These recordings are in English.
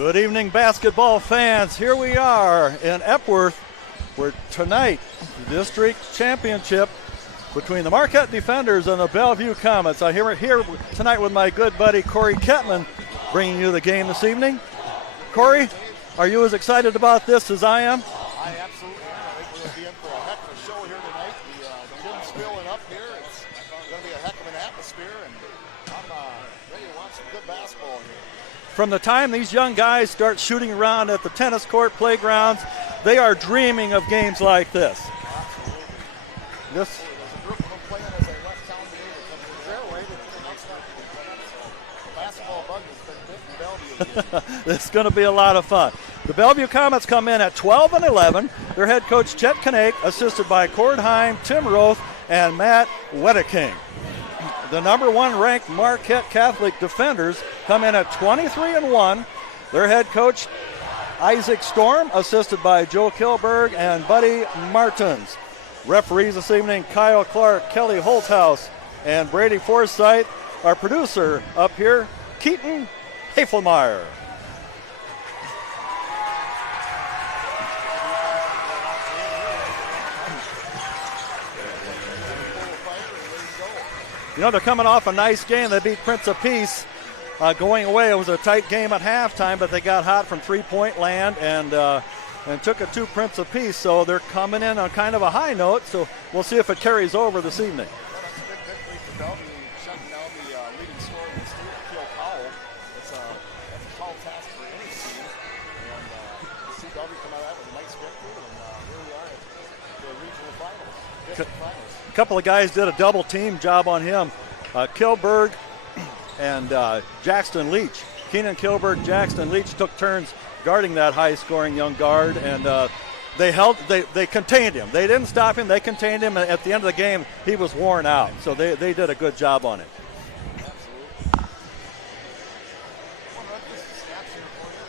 Good evening, basketball fans. Here we are in Epworth, where tonight, the district championship between the Marquette Defenders and the Bellevue Comets. I'm here tonight with my good buddy Corey Kettman, bringing you the game this evening. Corey, are you as excited about this as I am? I absolutely am. I think we're going to be in for a heck of a show here tonight. The wind's filling up here. It's going to be a heck of an atmosphere, and I'm ready to watch some good basketball here. From the time these young guys start shooting around at the tennis court playgrounds, they are dreaming of games like this. Absolutely. This. There's a group of them playing as they left town today that comes to their way. The next time we can play. So the basketball bug has been bit in Bellevue. It's going to be a lot of fun. The Bellevue Comets come in at 12 and 11. Their head coach, Chet Kinake, assisted by Cordheim, Tim Roth, and Matt Wedeking. The number one ranked Marquette Catholic Defenders come in at 23 and 1. Their head coach, Isaac Storm, assisted by Joe Kilberg and Buddy Martins. Referees this evening, Kyle Clark, Kelly Holthouse, and Brady Forsythe. Our producer up here, Keaton Hafelmeyer. You know, they're coming off a nice game. They beat Prince of Peace going away. It was a tight game at halftime, but they got hot from three-point land and took it to Prince of Peace. So they're coming in on kind of a high note. So we'll see if it carries over this evening. Well, that's a big victory for Bellevue, shutting down the leading scorer in the state, Akil Powell. That's a tall task for any team. And to see Bellevue come out of that with a nice victory, and here we are at the regional finals, district finals. A couple of guys did a double team job on him. Kilberg and Jackson Leach. Keenan Kilberg, Jackson Leach took turns guarding that high-scoring young guard, and they contained him. They didn't stop him. They contained him, and at the end of the game, he was worn out. So they did a good job on it. Absolutely. Well, this is the stats here for you.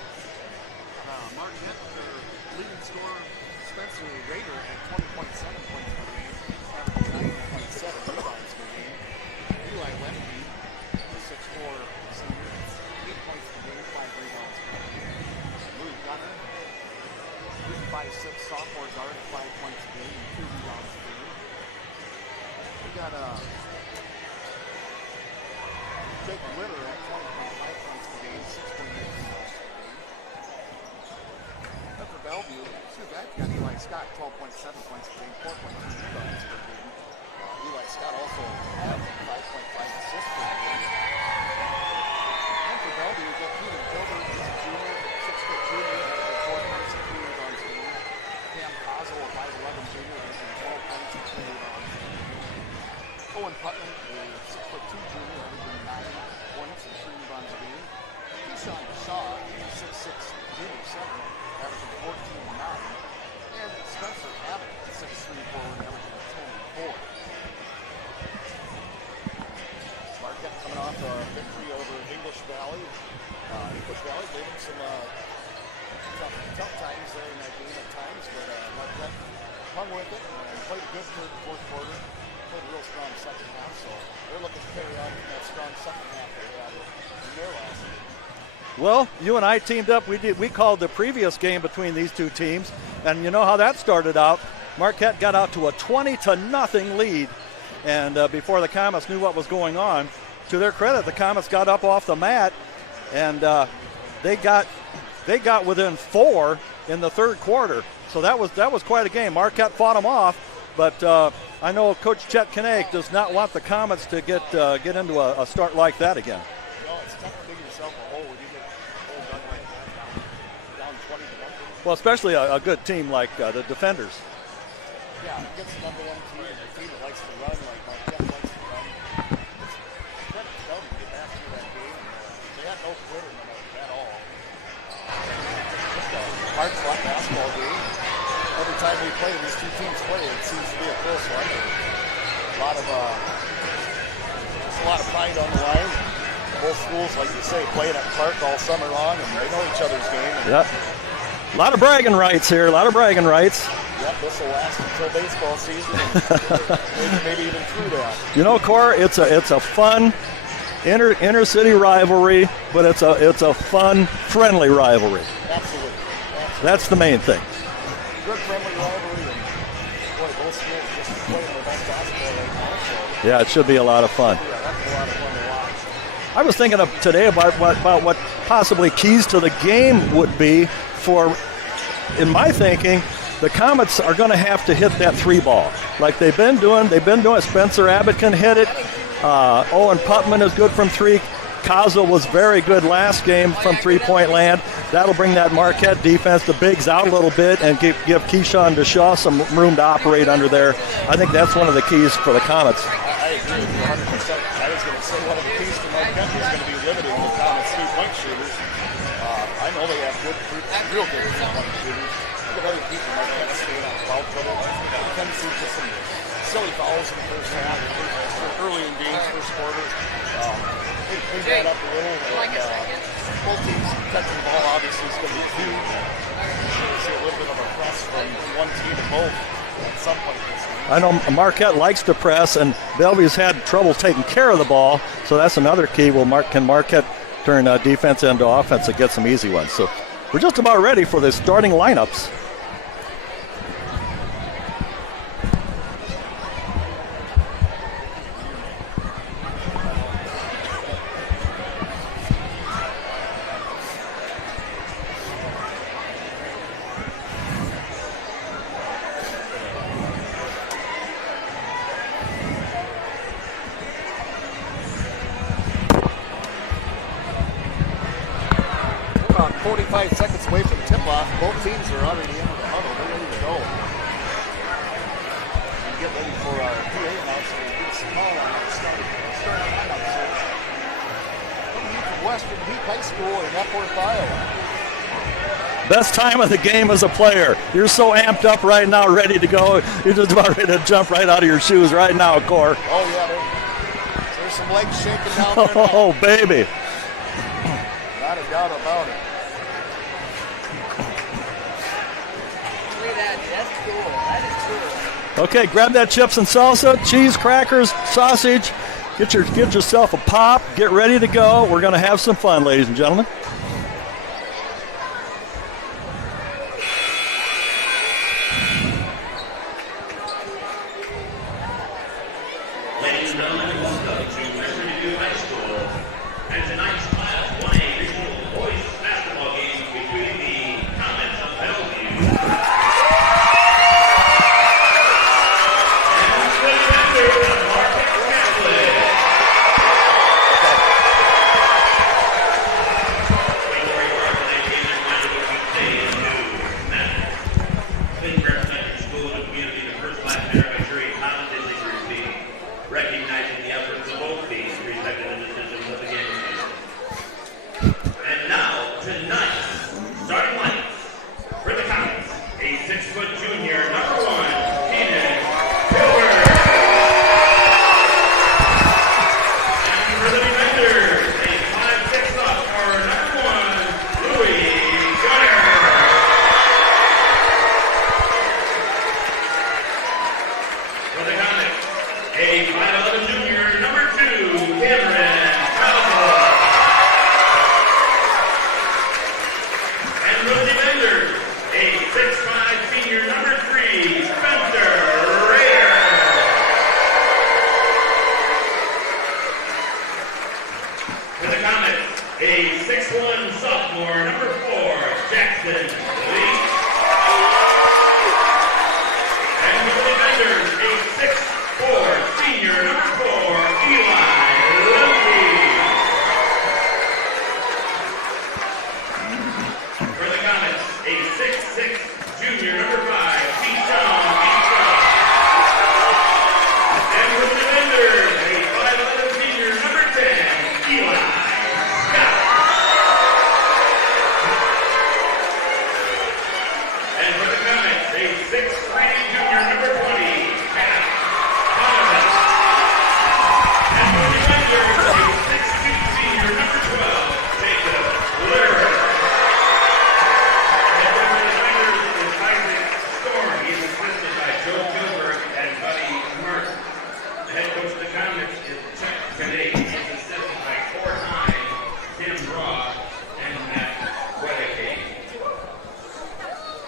Marquette, their leading scorer, Spencer Rader, at 20.7 points per game, averaging 9.7 rebounds per game. Eli Lemke, 6'4" senior, 8 points per game, 5 rebounds per game. Louis Gunner, 5'6" sophomore guard, 5 points per game, and 2 rebounds per game. We got Jake Litter at 20.5 points per game, 6.8 rebounds per game. Then for Bellevue, two guys got Eli Scott, 12.7 points per game, 4.2 rebounds per game. Eli Scott also had 5.5 assists per game. And for Bellevue, we got Keenan Kilberg, he's a junior, 6-foot junior, averaging 4 points and 3 rebounds per game. Cam Cozzo, a 5'11" junior, averaging 12 points and 2 rebounds per game. Owen Putnam, a 6'2" junior, averaging 9 points and 3 rebounds a game. Keyshawn Shaw, a 6'6" junior center, averaging 14 and 9. And Spencer Abbott, a 6'3" forward, averaging 10 and 4. Marquette coming off a victory over English Valley. English Valley gave them some tough times there in that game at times, but Marquette hung with it and played a good third and fourth quarter. Played a real strong second half, so they're looking to carry on from that strong second half that they had in their last game. Well, you and I teamed up. We called the previous game between these two teams, and you know how that started out. Marquette got out to a 20-0 lead, and before the Comets knew what was going on, to their credit, the Comets got up off the mat, and they got within 4 in the third quarter. So that was quite a game. Marquette fought them off, but I know Coach Chet Kinake does not want the Comets to get into a start like that again. No, it's tough to dig yourself a hole when you get a hole done like that, down 20-1. Well, especially a good team like the Defenders. Yeah, against the number one team, a team that likes to run like Marquette likes to run. It's credit to them to get back through that game. They had no quitter in them at all. Just a hard-fought basketball game. Every time we play, these two teams play, it seems to be a close one. A lot of pride on the line. Both schools, like you say, playing at the park all summer long, and they know each other's game. Yep. A lot of bragging rights here. A lot of bragging rights. Yep, this will last until baseball season, and maybe even through that. You know, Cor, it's a fun inner city rivalry, but it's a fun, friendly rivalry. Absolutely. That's the main thing. Good friendly rivalry, and boy, both schools just playing their best basketball right now. So, Yeah, it should be a lot of fun. yeah, that's a lot of fun to watch. I was thinking of today about what possibly keys to the game would be for, in my thinking, the Comets are going to have to hit that 3 ball like they've been doing. Spencer Abbott can hit it. Owen Putman is good from 3. Kazel was very good last game from 3-point land. That'll bring that Marquette defense, the bigs, out a little bit and give Keyshawn DeShaw some room to operate under there. I think that's one of the keys for the Comets. I agree with you 100%. I was going to say one of the keys to Marquette is going to be limiting the Comets' 3-point shooters. I know they have real good 3-point shooters. Look at other people Marquette staying on foul trouble. Tendency to some silly fouls in the first half, early in games, first quarter. They cleaned that up a little. And, both teams catching the ball obviously is going to be huge. We'll see a little bit of a press from one team to both at some point this game. I know Marquette likes to press, and Bellevue's had trouble taking care of the ball, so that's another key. Can Marquette turn defense into offense and get some easy ones? So we're just about ready for the starting lineups. About 45 seconds away from tip-off. Both teams are under the end of the huddle. They're ready to go. And get ready for our PA now, so we'll get some call on our starting lineup. So, coming in from Western Peak High School in Epworth, Iowa. Best time of the game as a player. You're so amped up right now, ready to go. You're just about ready to jump right out of your shoes right now, Cor. Oh, yeah. There's some legs shaking down there now. Oh, baby. Not a doubt about it. Look at that. That's cool. That is cool. Okay, grab that chips and salsa, cheese, crackers, sausage. Get yourself a pop. Get ready to go. We're going to have some fun, ladies and gentlemen. Ladies and gentlemen, welcome to Bellevue High School and tonight's Class 1A regional boys basketball game between the Comets of Bellevue and the defenders of Marquette Catholic. Before you start tonight's game, there's one of what we say is new method. Please represent your school and the community in the first class manner by ensuring competition you receive. Recognizing the efforts of both teams, respecting the decisions of the game. And now, tonight, starting lineup for the Comets, a 6-foot junior, number 1, Keenan Gilbert. And for the defenders, a 5'6" sophomore, number 1, Louis Gunner. For the Comets, a 5'11" junior, number 2, Cameron Cowboy. And for the defenders, a 6'5" senior, number 3, Spencer Rader. For the Comets, a 6'1" sophomore, number 4, Jackson Lee. And for the defenders, a 6'4" senior, number 4, Eli Lindsay. For the Comets, a 6'6" junior, number 5, Keyshawn Keyshawn. And for the defenders, a 5'11" senior, number 10, Eli Scott. And for the Comets, a 6'3" junior, number 20, Pat Donovan. And for the defenders, a 6'2" senior, number 12, Jacob Lehrer. And for the defenders is Isaac Storm. He is assisted by Joe Gilbert and Buddy Martin. The head coach of the Comets is Chuck Canade. He is assisted by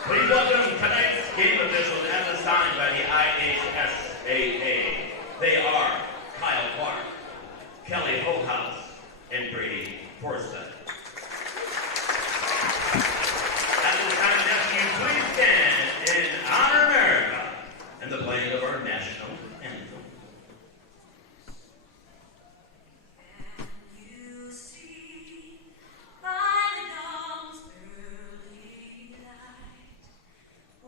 Please welcome tonight's game officials as assigned by the IHSAA. They are Kyle Clark, Kelly Hohaus, and Brady Forsyth. At this time, I ask you please stand in Honor America and the playing of our national anthem. You see by the dawn's early light,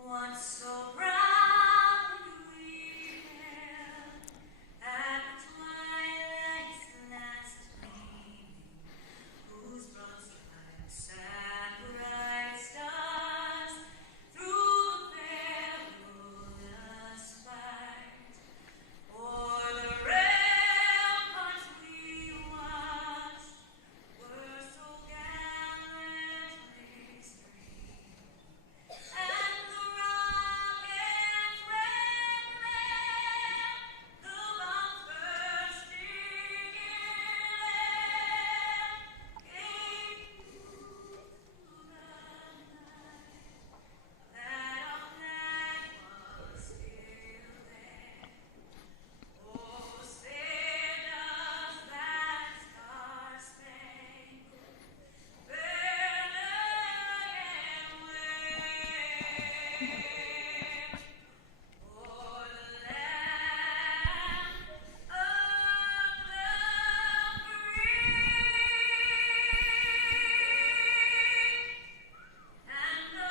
once so proudly held, at twilight's last gleaming, whose broad stripes and bright stars through the perilous fight, o'er the ramparts we watched, were so gallantly streamed, and the rocket's red glare, the bombs bursting in air, gave proof to the night that our flag was still there. Oh, say does that star-spangled banner yet wave o'er the land of the free and the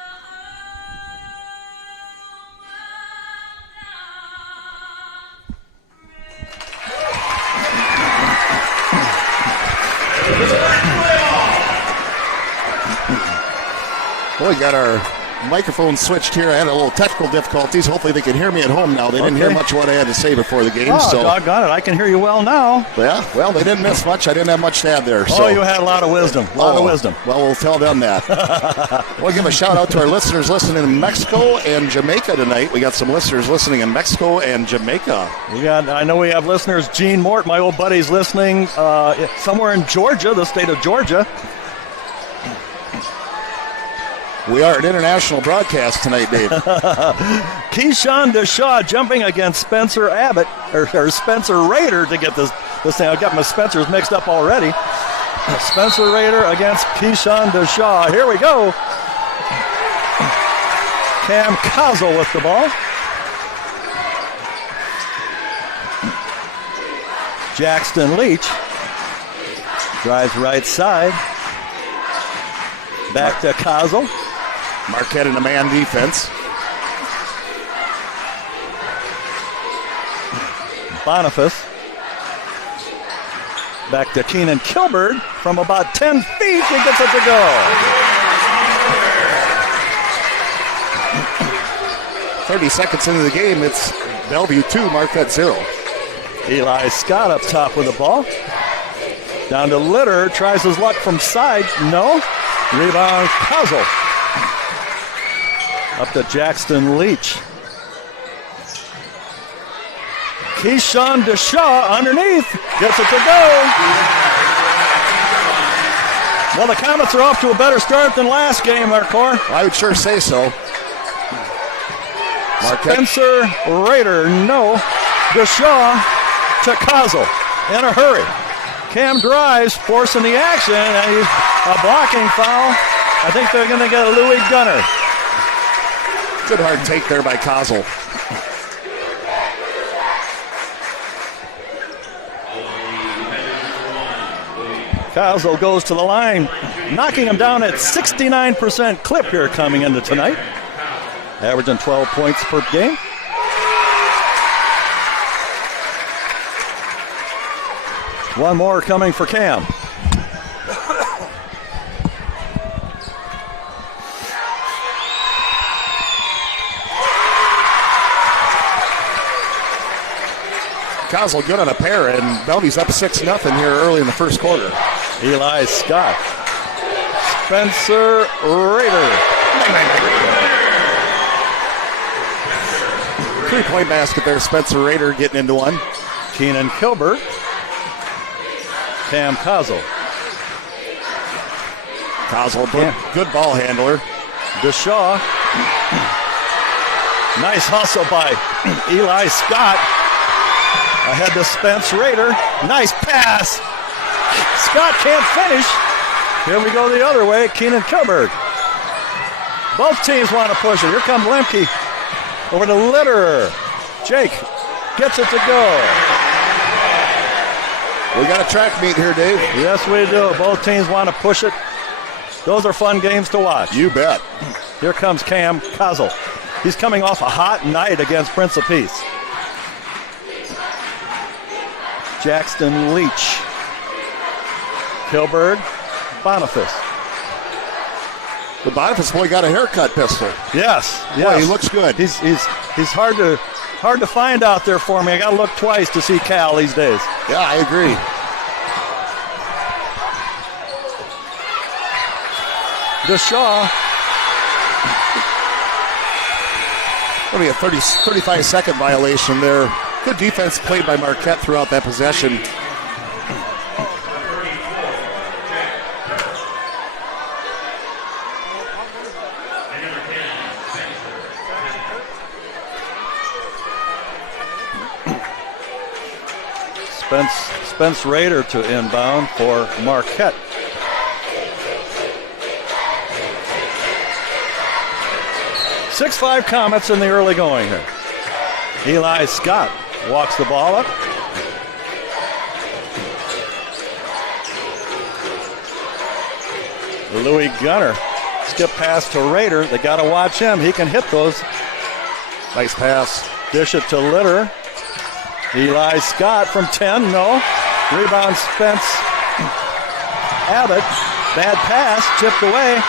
Well, we got our microphone switched here. I had a little technical difficulties. Hopefully they can hear me at home now. They didn't hear Okay. much of what I had to say before the game. Oh, so, doggone it. I can hear you well now. yeah, well, they didn't miss much. I didn't have much to add there. So. Oh, you had a lot of wisdom. A lot of wisdom. Well, we'll tell them that. We'll give a shout out to our listeners listening in Mexico and Jamaica tonight. We got some listeners listening in Mexico and Jamaica. I know we have listeners. Gene Mort, my old buddy's listening somewhere in Georgia, the state of Georgia. We are an international broadcast tonight, Dave. Keyshawn DeShaw jumping against Spencer Abbott, or Spencer Rader to get this thing. I've got my Spencers mixed up already. Spencer Rader against Keyshawn DeShaw. Here we go. Cam Kozel with the ball. Jackson Leach drives right side. Back to Kozel. Marquette in a man defense. Boniface. Back to Keenan Kilbert from about 10 feet. He gets it to go. .30 seconds into the game, it's Bellevue 2, Marquette 0. Eli Scott up top with the ball. Down to Litter. Tries his luck from side. No. Rebound Kozel. Up to Jackson Leach. Keyshawn DeShaw underneath. Gets it to go. Well, the Comets are off to a better start than last game, Marcor. I would sure say so. Marquette. Spencer Rader, no. DeShaw to Kozel in a hurry. Cam drives, forcing the action, and he's a blocking foul. I think they're going to get a Louis Gunner. Good hard take there by Kozel. Kozel goes to the line, knocking him down at 69% clip here coming into tonight. Averaging 12 points per game. One more coming for Cam. Kozel good on a pair, and Bellevue's up 6-0 here early in the first quarter. Eli Scott. Spencer Rader. 3-point basket there, Spencer Rader getting into one. Keenan Kilbert. Cam Kozel. Kozel, good ball handler. DeShaw Nice hustle by Eli Scott. Ahead to Spence Rader. Nice pass. Scott can't finish. Here we go the other way. Keenan Kilberg. Both teams want to push it. Here comes Lemke. Over to Litterer. Jake gets it to go. We got a track meet here, Dave. Yes, we do. Both teams want to push it. Those are fun games to watch. You bet. Here comes Cam Kozel. He's coming off a hot night against Prince of Peace. Jackson Leach. Kilberg. Boniface. The Boniface boy got a haircut, Pistol. Yes. Boy, he looks good. He's hard to find out there for me. I got to look twice to see Cal these days. Yeah, I agree. DeShaw. Only a 35-second violation there. Good defense played by Marquette throughout that possession. Spence Rader to inbound for Marquette. Six-5 Comets in the early going here. Eli Scott walks the ball up. Louis Gunner. Skip pass to Rader. They got to watch him. He can hit those. Nice pass. Dish it to Litter. Eli Scott from 10. No. Rebound Spence Abbott. Bad pass. Tipped away.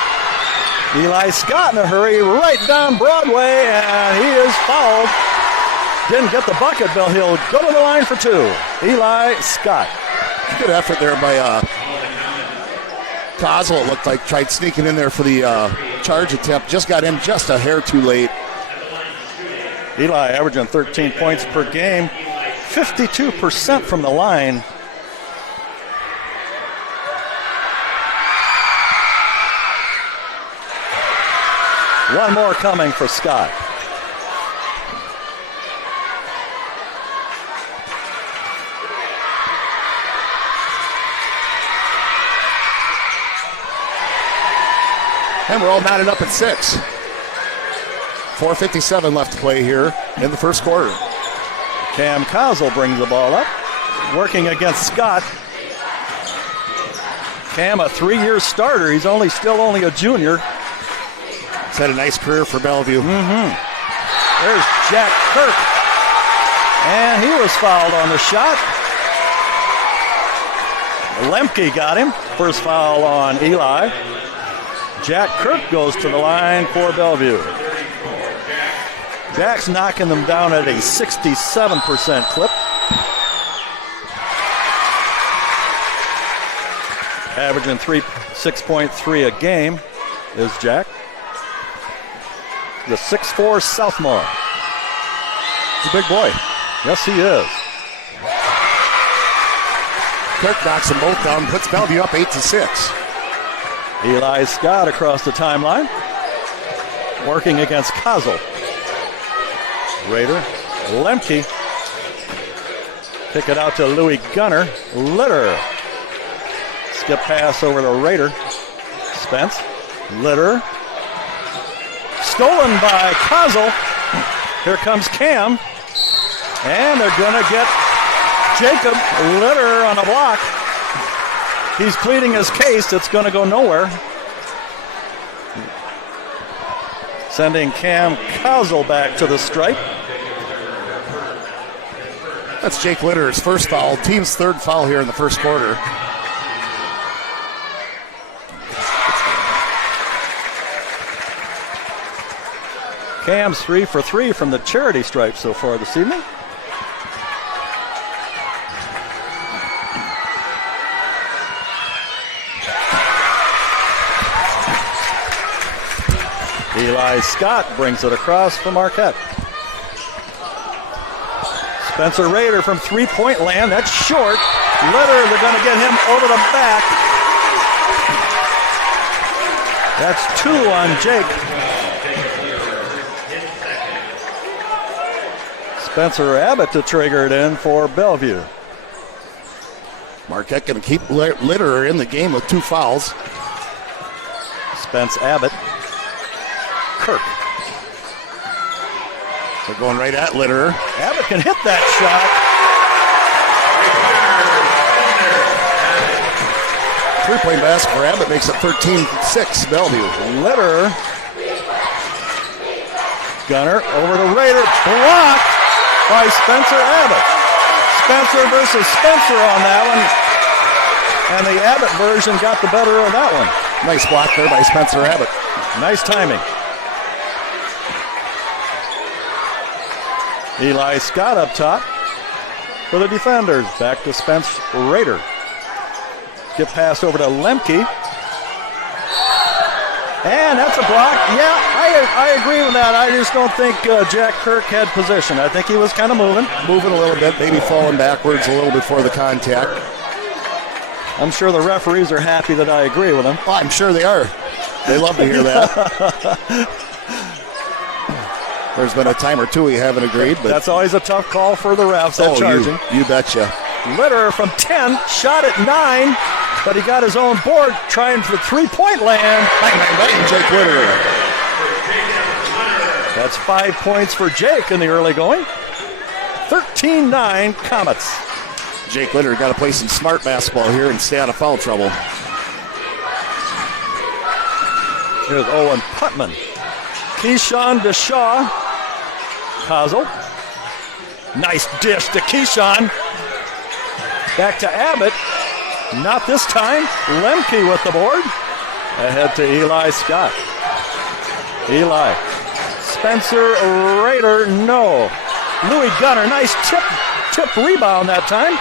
Eli Scott in a hurry. Right down Broadway. And he is fouled. Didn't get the bucket, Bill. He'll go to the line for two. Eli Scott. Good effort there by Kozel, it looked like, tried sneaking in there for the charge attempt. Just got in just a hair too late. Eli averaging 13 points per game. 52% from the line. One more coming for Scott. And we're all knotted up at 6. 4:57 left to play here in the first quarter. Cam Kozel brings the ball up. Working against Scott. Cam, a 3-year starter. He's still only a junior. He's had a nice career for Bellevue. There's Jack Kirk. And he was fouled on the shot. Lemke got him. First foul on Eli. Jack Kirk goes to the line for Bellevue. Jack's knocking them down at a 67% clip. Averaging 6.3 a game is Jack. The 6'4 sophomore. He's a big boy. Yes, he is. Kirk knocks them both down, puts Bellevue up 8-6. Eli Scott across the timeline. Working against Kozel. Rader. Lemke. Kick it out to Louis Gunner. Litter. Skip pass over to Rader. Spence. Litter. Stolen by Kozel. Here comes Cam. And they're going to get Jacob Litter on a block. He's pleading his case. It's going to go nowhere. Sending Cam Kozel back to the stripe. That's Jake Litter's first foul. Team's third foul here in the first quarter. Cam's 3 for 3 from the charity stripe so far this evening. Eli Scott brings it across for Marquette. Spencer Rader from three-point land. That's short. Litter, they're going to get him over the back. That's 2 on Jake. Spencer Abbott to trigger it in for Bellevue. Marquette going to keep Litterer in the game with 2 fouls. Spence Abbott. Kirk. They're going right at Litterer. Abbott can hit that shot. 3-point basket for Abbott makes it 13-6 Bellevue. Litterer. Gunner over to Raider. Blocked by Spencer Abbott. Spencer versus Spencer on that one. And the Abbott version got the better of that one. Nice block there by Spencer Abbott. Nice timing. Eli Scott up top for the defenders. Back to Spence Raider. Get passed over to Lemke. And that's a block. Yeah, I agree with that. I just don't think Jack Kirk had position. I think he was kind of moving a little bit, maybe falling backwards a little before the contact. I'm sure the referees are happy that I agree with him. Oh, I'm sure they are. They love to hear that. There's been a time or two we haven't agreed, but that's always a tough call for the refs. That charging. You betcha. Litterer from 10, shot at 9, but he got his own board trying for 3-point land. Bang, Jake Litterer. That's 5 points for Jake in the early going. 13-9 Comets. Jake Litterer got to play some smart basketball here and stay out of foul trouble. Here's Owen Putman. Keyshawn DeShaw. Kozel. Nice dish to Keyshawn. Back to Abbott. Not this time. Lemke with the board. Ahead to Eli Scott. Eli. Spencer Raider, no. Louis Gunner, nice tip rebound that time.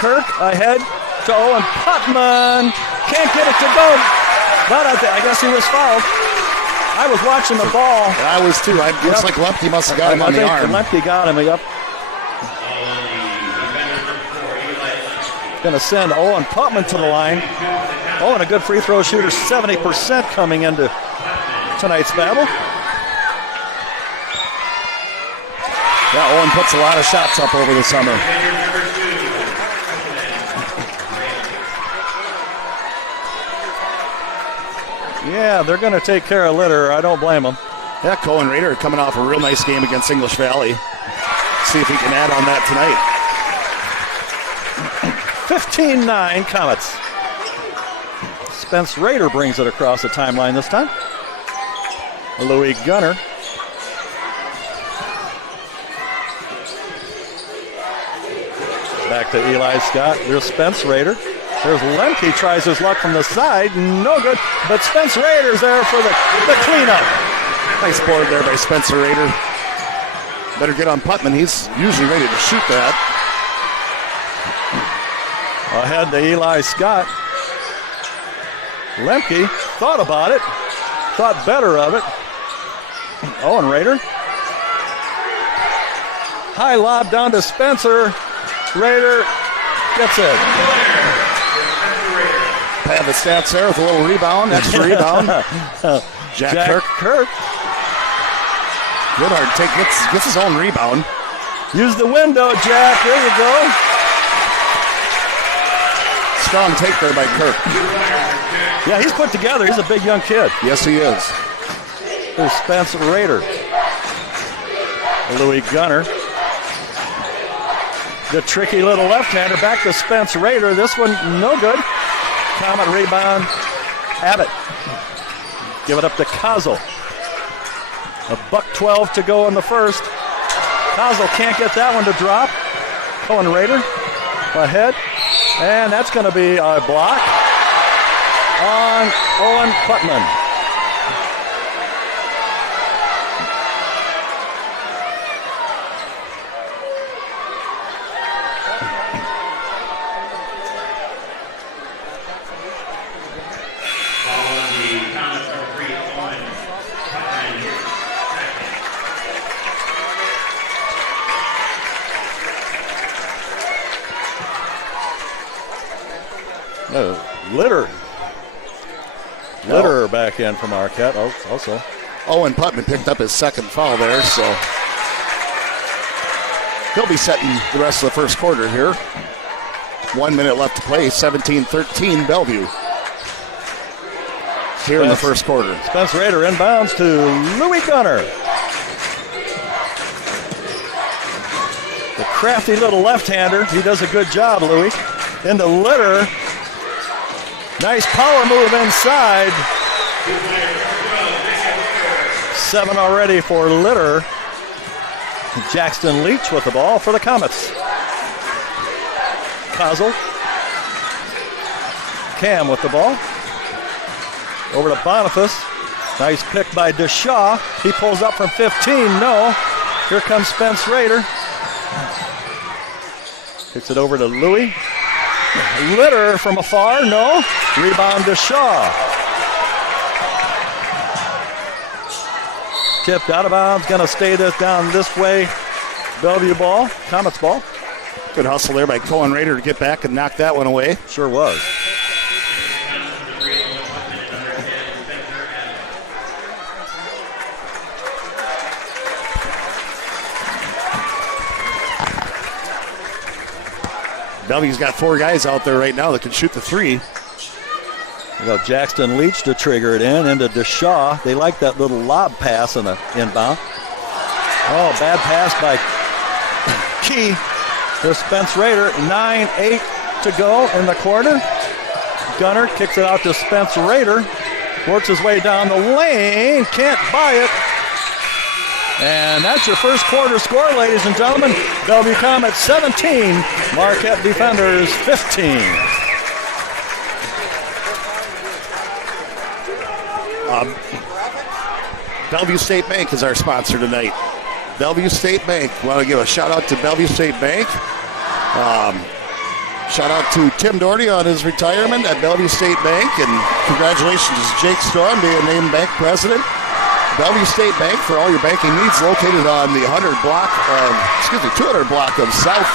Kirk ahead to Owen Putman. Can't get it to go. But I guess he was fouled. I was watching the ball. And I was too. Looks like Lemke must have got him on the arm. Lemke got him. Yep. Going to send Owen Putman to the line. Owen, a good free throw shooter, 70% coming into tonight's battle. Yeah, Owen puts a lot of shots up over the summer. Yeah, they're going to take care of Litterer. I don't blame them. Yeah, Cohen Raider coming off a real nice game against English Valley. See if he can add on that tonight. 15-9 Comets. Spence Raider brings it across the timeline this time. Louis Gunner. Back to Eli Scott. There's Spence Raider. There's Lemke, tries his luck from the side. No good. But Spence Raider's there for the cleanup. Nice board there by Spencer Raider. Better get on Putman. He's usually ready to shoot that. Ahead to Eli Scott. Lemke thought about it. Thought better of it. Owen Raider. High lob down to Spencer. Raider gets it. Have the stats there with a little rebound, extra rebound. Jack Kirk. Good hard take, gets his own rebound. Use the window, Jack. There you go. Strong take there by Kirk. Yeah, he's put together. He's a big young kid. Yes, he is. There's Spence Raider. Louis Gunner. The tricky little left-hander back to Spence Raider. This one, no good. Comet rebound. Abbott. Give it up to Kozel. $1:12 to go in the first. Kozel can't get that one to drop. Cohen Raider ahead. And that's going to be a block on Owen Putman. Litterer back in from Marquette also. Owen Putman picked up his second foul there, so He'll be setting the rest of the first quarter here. 1 minute left to play, 17-13 Bellevue. Here in the first quarter. Spence Rader inbounds to Louis Gunner. The crafty little left-hander. He does a good job, Louis. Into Litter. Nice power move inside. 7 already for Litter. Jackson Leach with the ball for the Comets. Kozel. Cam with the ball. Over to Boniface. Nice pick by Deshaw. He pulls up from 15. No. Here comes Spence Rader. Kicks it over to Louis. Litter from afar. No. Rebound Deshaw. Tipped out of bounds. Going to stay this down this way. Bellevue ball. Comets ball. Good hustle there by Cohen Rader to get back and knock that one away. Sure was. Bellevue's got 4 guys out there right now that can shoot the 3. We got Jackson Leach to trigger it into Deshaw. They like that little lob pass in the inbound. Oh, bad pass by Key. Here's Spence Rader. 9-8 to go in the quarter. Gunner kicks it out to Spence Rader. Works his way down the lane. Can't buy it. And that's your first quarter score, ladies and gentlemen. Bellevue Comets 17, Marquette Defenders 15. Bellevue State Bank is our sponsor tonight. Bellevue State Bank. Want to give a shout out to Bellevue State Bank. Shout out to Tim Doherty on his retirement at Bellevue State Bank, and congratulations to Jake Storm being named bank president. Bellevue State Bank for all your banking needs, located on the 200 block of South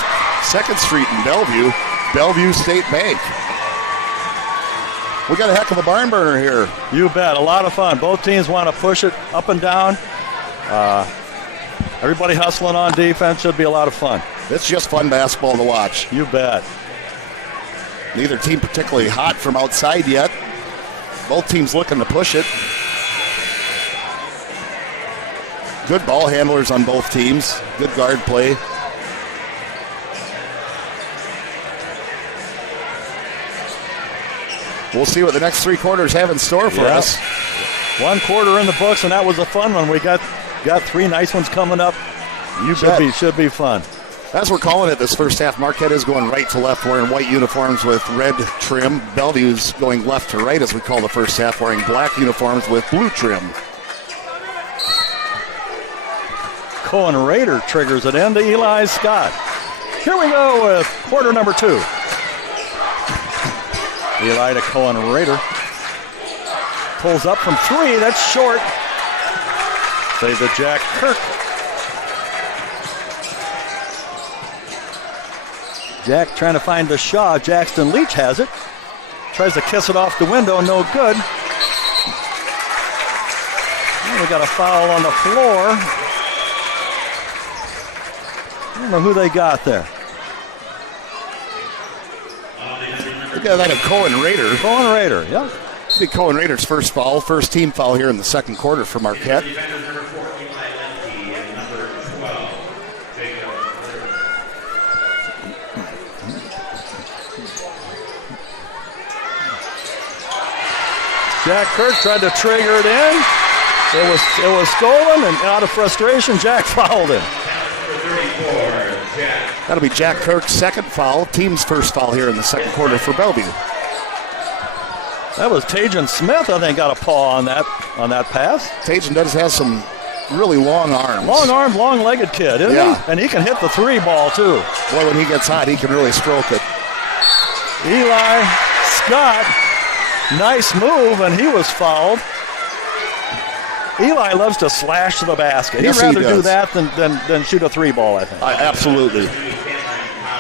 2nd Street in Bellevue. Bellevue State Bank. We got a heck of a barn burner here. You bet. A lot of fun. Both teams want to push it up and down. Everybody hustling on defense. Should be a lot of fun. It's just fun basketball to watch. You bet. Neither team particularly hot from outside yet. Both teams looking to push it. Good ball handlers on both teams. Good guard play. We'll see what the next 3 quarters have in store for us. 1 quarter in the books, and that was a fun one. We got 3 nice ones coming up. Should be fun. As we're calling it, this first half, Marquette is going right to left, wearing white uniforms with red trim. Bellevue's going left to right, as we call the first half, wearing black uniforms with blue trim. Cohen Rader triggers it into Eli Scott. Here we go with quarter number 2. Eli to Cohen Rader. Pulls up from 3. That's short. Save to Jack Kirk. Jack trying to find the Shaw. Jackson Leach has it. Tries to kiss it off the window. No good. And we got a foul on the floor. I don't know who they got there. We got that of Cohen Rader. Cohen Rader, yeah. See Cohen Rader's first foul, first team foul here in the second quarter for Marquette. Jack Kirk tried to trigger it in. It was stolen, and out of frustration, Jack fouled him. That'll be Jack Kirk's second foul, team's first foul here in the second quarter for Bellevue. That was Tajan Smith, I think, got a paw on that pass. Tajan does have some really long arms. Long-armed, long-legged kid, isn't he? And he can hit the 3 ball, too. Boy, when he gets hot, he can really stroke it. Eli Scott, nice move, and he was fouled. Eli loves to slash to the basket. Yes, He'd rather he does. do that than shoot a 3 ball, I think. Absolutely.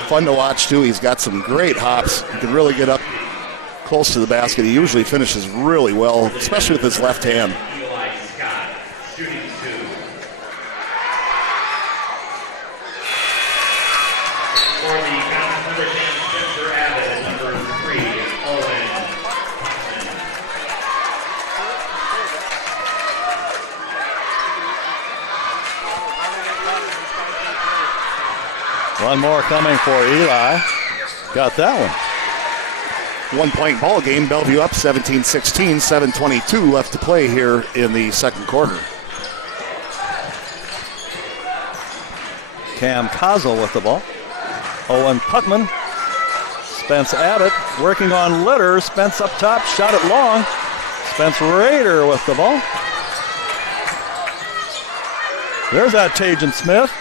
Fun to watch, too. He's got some great hops. He can really get up close to the basket. He usually finishes really well, especially with his left hand. Eli Scott, shooting 2. the Comets number 10, Spencer Abbott, and number 3, Owen Hoffman. One more coming for Eli. Got that one. 1-point ball game. Bellevue up 17-16. 7:22 left to play here in the second quarter. Cam Kozel with the ball. Owen Putman. Spence Abbott working on Litter. Spence up top, shot it long. Spence Rader with the ball. There's that Tajan Smith.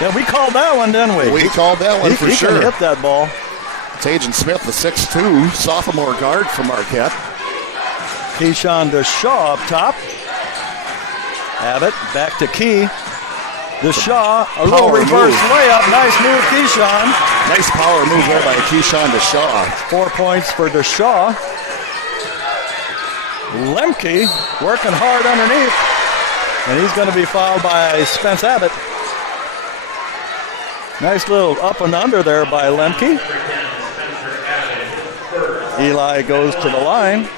Yeah, we called that one, didn't we? We called that one for sure. He can hit that ball. Tajan Smith, the 6'2", sophomore guard from Marquette. Keyshawn DeShaw up top. Abbott back to Key. DeShaw, a little reverse layup. Nice move, Keyshawn. Nice power move there by Keyshawn DeShaw. 4 points for DeShaw. Lemke working hard underneath. And he's going to be fouled by Spence Abbott. Nice little up and under there by Lemke. Eli goes to the line.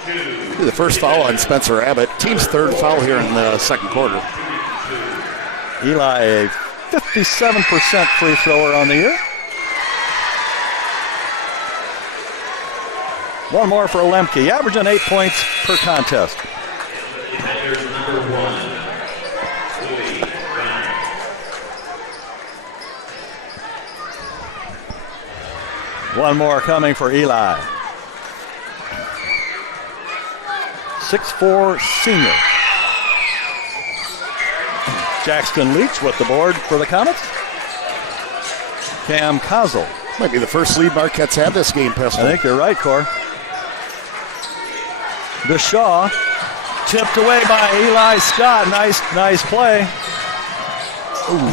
The first foul on Spencer Abbott. Team's third foul here in the second quarter. Eli, a 57% free thrower on the year. One more for Lemke, averaging 8 points per contest. Defenders number 1, Louis Gunner. One more coming for Eli. 6'4" senior. Jackson Leach with the board for the Comets. Cam Kozel. Might be the first lead Marquette's had this game, Pistol. I think you're right, Cor. DeShaw tipped away by Eli Scott. Nice play. Ooh.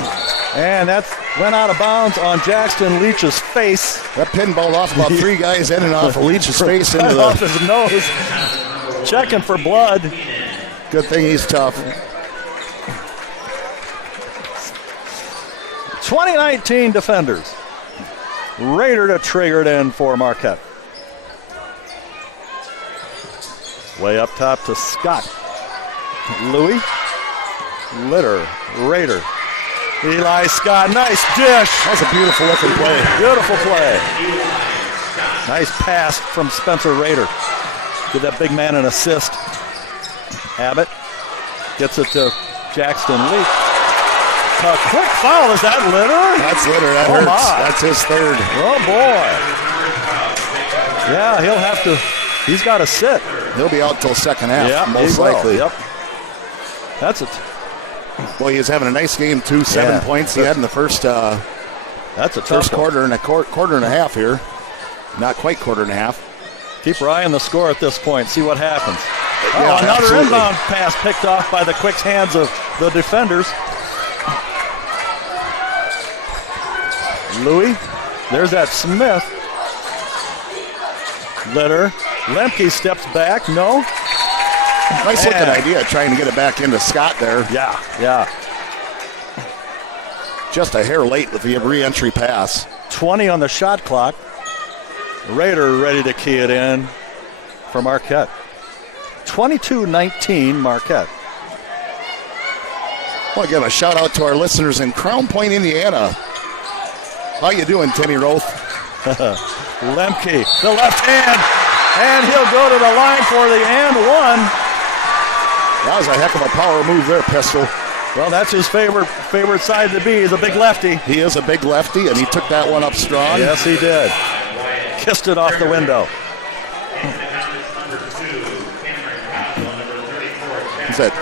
And that went out of bounds on Jackson Leach's face. That pinballed off about 3 guys in and off of Leach's face into the off his nose. Checking for blood. Good thing he's tough. 2019 defenders. Rader to trigger it in for Marquette. Way up top to Scott. Louis. Litter. Rader. Eli Scott. Nice dish. That was a beautiful looking play. Beautiful play. Nice pass from Spencer Rader. Give that big man an assist. Abbott gets it to Jackson Leach. A quick foul. Is that Litter? That's Litter. That hurts. My. That's his third. Oh, boy. Yeah, he'll have to. He's got to sit. He'll be out till second half, most he will. likely. Yep. That's it. Boy, he's having a nice game, too. 7 points he had in the first that's a first tough quarter and a quarter and a half here. Not quite quarter and a half. Keep your eye on the score at this point. See what happens. Yeah, another absolutely. inbound pass picked off by the quick hands of the defenders. Louis. There's that Smith. Litter. Lemke steps back. No. Nice looking idea, trying to get it back into Scott there. Yeah. Just a hair late with the re-entry pass. 20 on the shot clock. Rader ready to key it in for Marquette. 22-19 Marquette. I want to give a shout out to our listeners in Crown Point, Indiana. How you doing, Timmy Roth? Lemke, the left hand, and he'll go to the line for the and one. That was a heck of a power move there, Pistol. Well, that's his favorite side to be. He's a big lefty. He is a big lefty, and he took that one up strong. Yes, he did. Kissed it off the window. He said,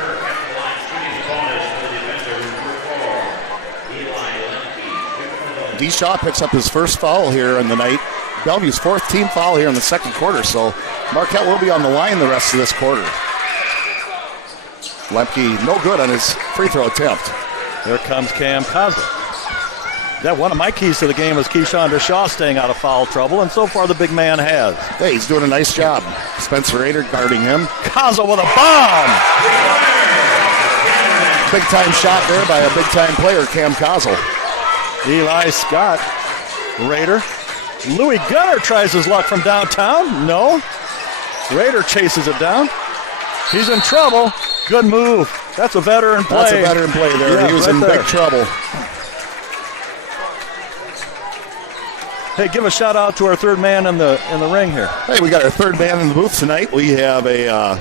DeShaw picks up his first foul here in the night. Bellevue's fourth team foul here in the second quarter, so Marquette will be on the line the rest of this quarter. Lemke no good on his free throw attempt. Here comes Cam Kozel. Yeah, one of my keys to the game is Keyshawn DeShaw staying out of foul trouble, and so far the big man has. Hey, he's doing a nice job. Spencer Rader guarding him. Kozel with a bomb. Big-time shot there by a big-time player, Cam Kozel. Eli Scott, Raider. Louis Gunner tries his luck from downtown. No. Raider chases it down. He's in trouble. Good move. That's a veteran play. That's a veteran play there. Yeah, he was right in there. big trouble. Hey, give a shout out to our third man in the ring here. Hey, we got our third man in the booth tonight. We have a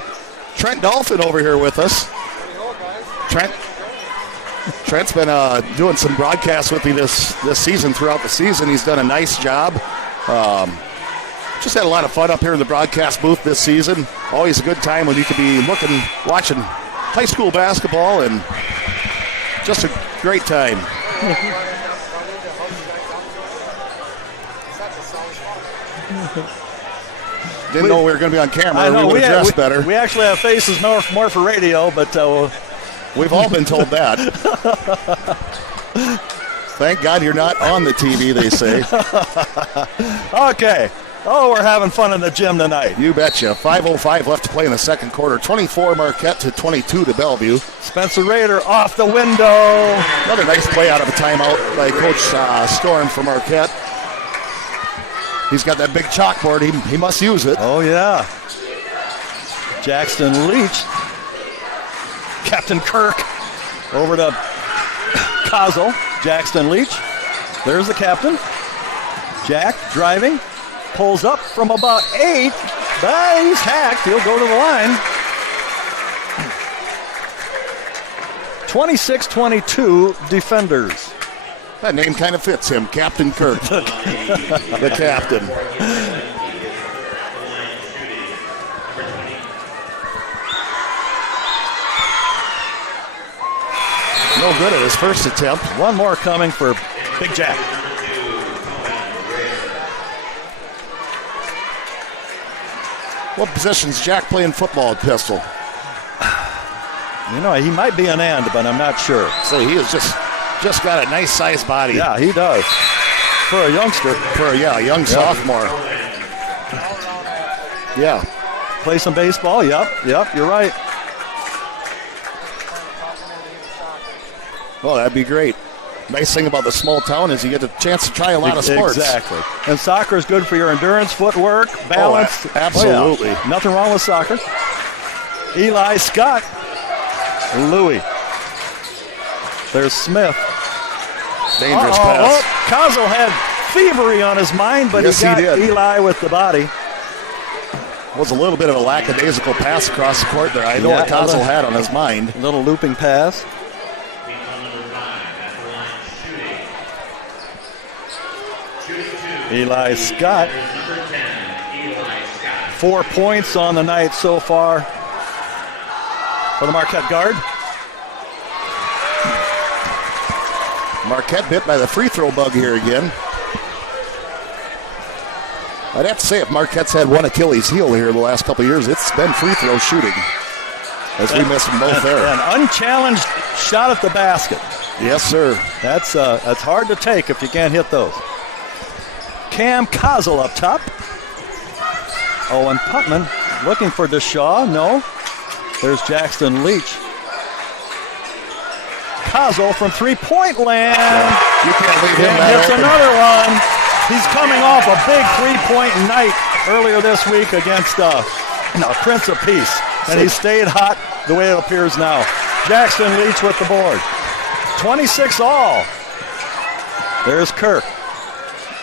Trent Dolphin over here with us. Trent's been doing some broadcasts with me this season, throughout the season. He's done a nice job. Just had a lot of fun up here in the broadcast booth this season. Always a good time when you could be watching high school basketball, and just a great time. Didn't know we were going to be on camera. I know, we would have dressed better. We actually have faces more for radio, but we've all been told that. Thank God you're not on the TV, they say. okay. Oh, we're having fun in the gym tonight. You betcha. 5:05 left to play in the second quarter. 24 Marquette to 22 to Bellevue. Spencer Raider off the window. Another nice play out of a timeout by Coach Storm from Marquette. He's got that big chalkboard. He must use it. Oh, yeah. Jackson Leach. Captain Kirk over to Kozel. Jackson Leach. There's the captain. Jack driving. Pulls up from about 8. But he's hacked. He'll go to the line. 26-22 defenders. That name kind of fits him, Captain Kirk. The captain. No good at his first attempt. One more coming for Big Jack. What position's Jack playing football at Pistol? You know, he might be an end, but I'm not sure. So he has just got a nice sized body. Yeah, he does. For a youngster. For a young sophomore. Yeah. Play some baseball. Yep, you're right. Well, that'd be great. Nice thing about the small town is you get a chance to try a lot of sports. Exactly. And soccer is good for your endurance, footwork, balance. Absolutely. Oh, yeah. Nothing wrong with soccer. Eli Scott. Louis. There's Smith. Dangerous pass. Kozel had thievery on his mind, but Yes, he got he did. Eli with the body. Was a little bit of a lackadaisical pass across the court there. I know what Kozel had on his mind. Little looping pass. Eli Scott. 4 points on the night so far for the Marquette guard. Marquette bit by the free throw bug here again. I'd have to say, if Marquette's had one Achilles heel here the last couple of years, it's been free throw shooting, as we missed them both there. An unchallenged shot at the basket. Yes, sir. That's hard to take if you can't hit those. Cam Kozel up top. Owen Putman looking for DeShaw. No. There's Jackson Leach. Kozel from three-point land. You can't leave him And that hits open. another one. He's coming off a big three-point night earlier this week against Prince of Peace. And he stayed hot the way it appears now. Jackson Leach with the board. 26 all. There's Kirk.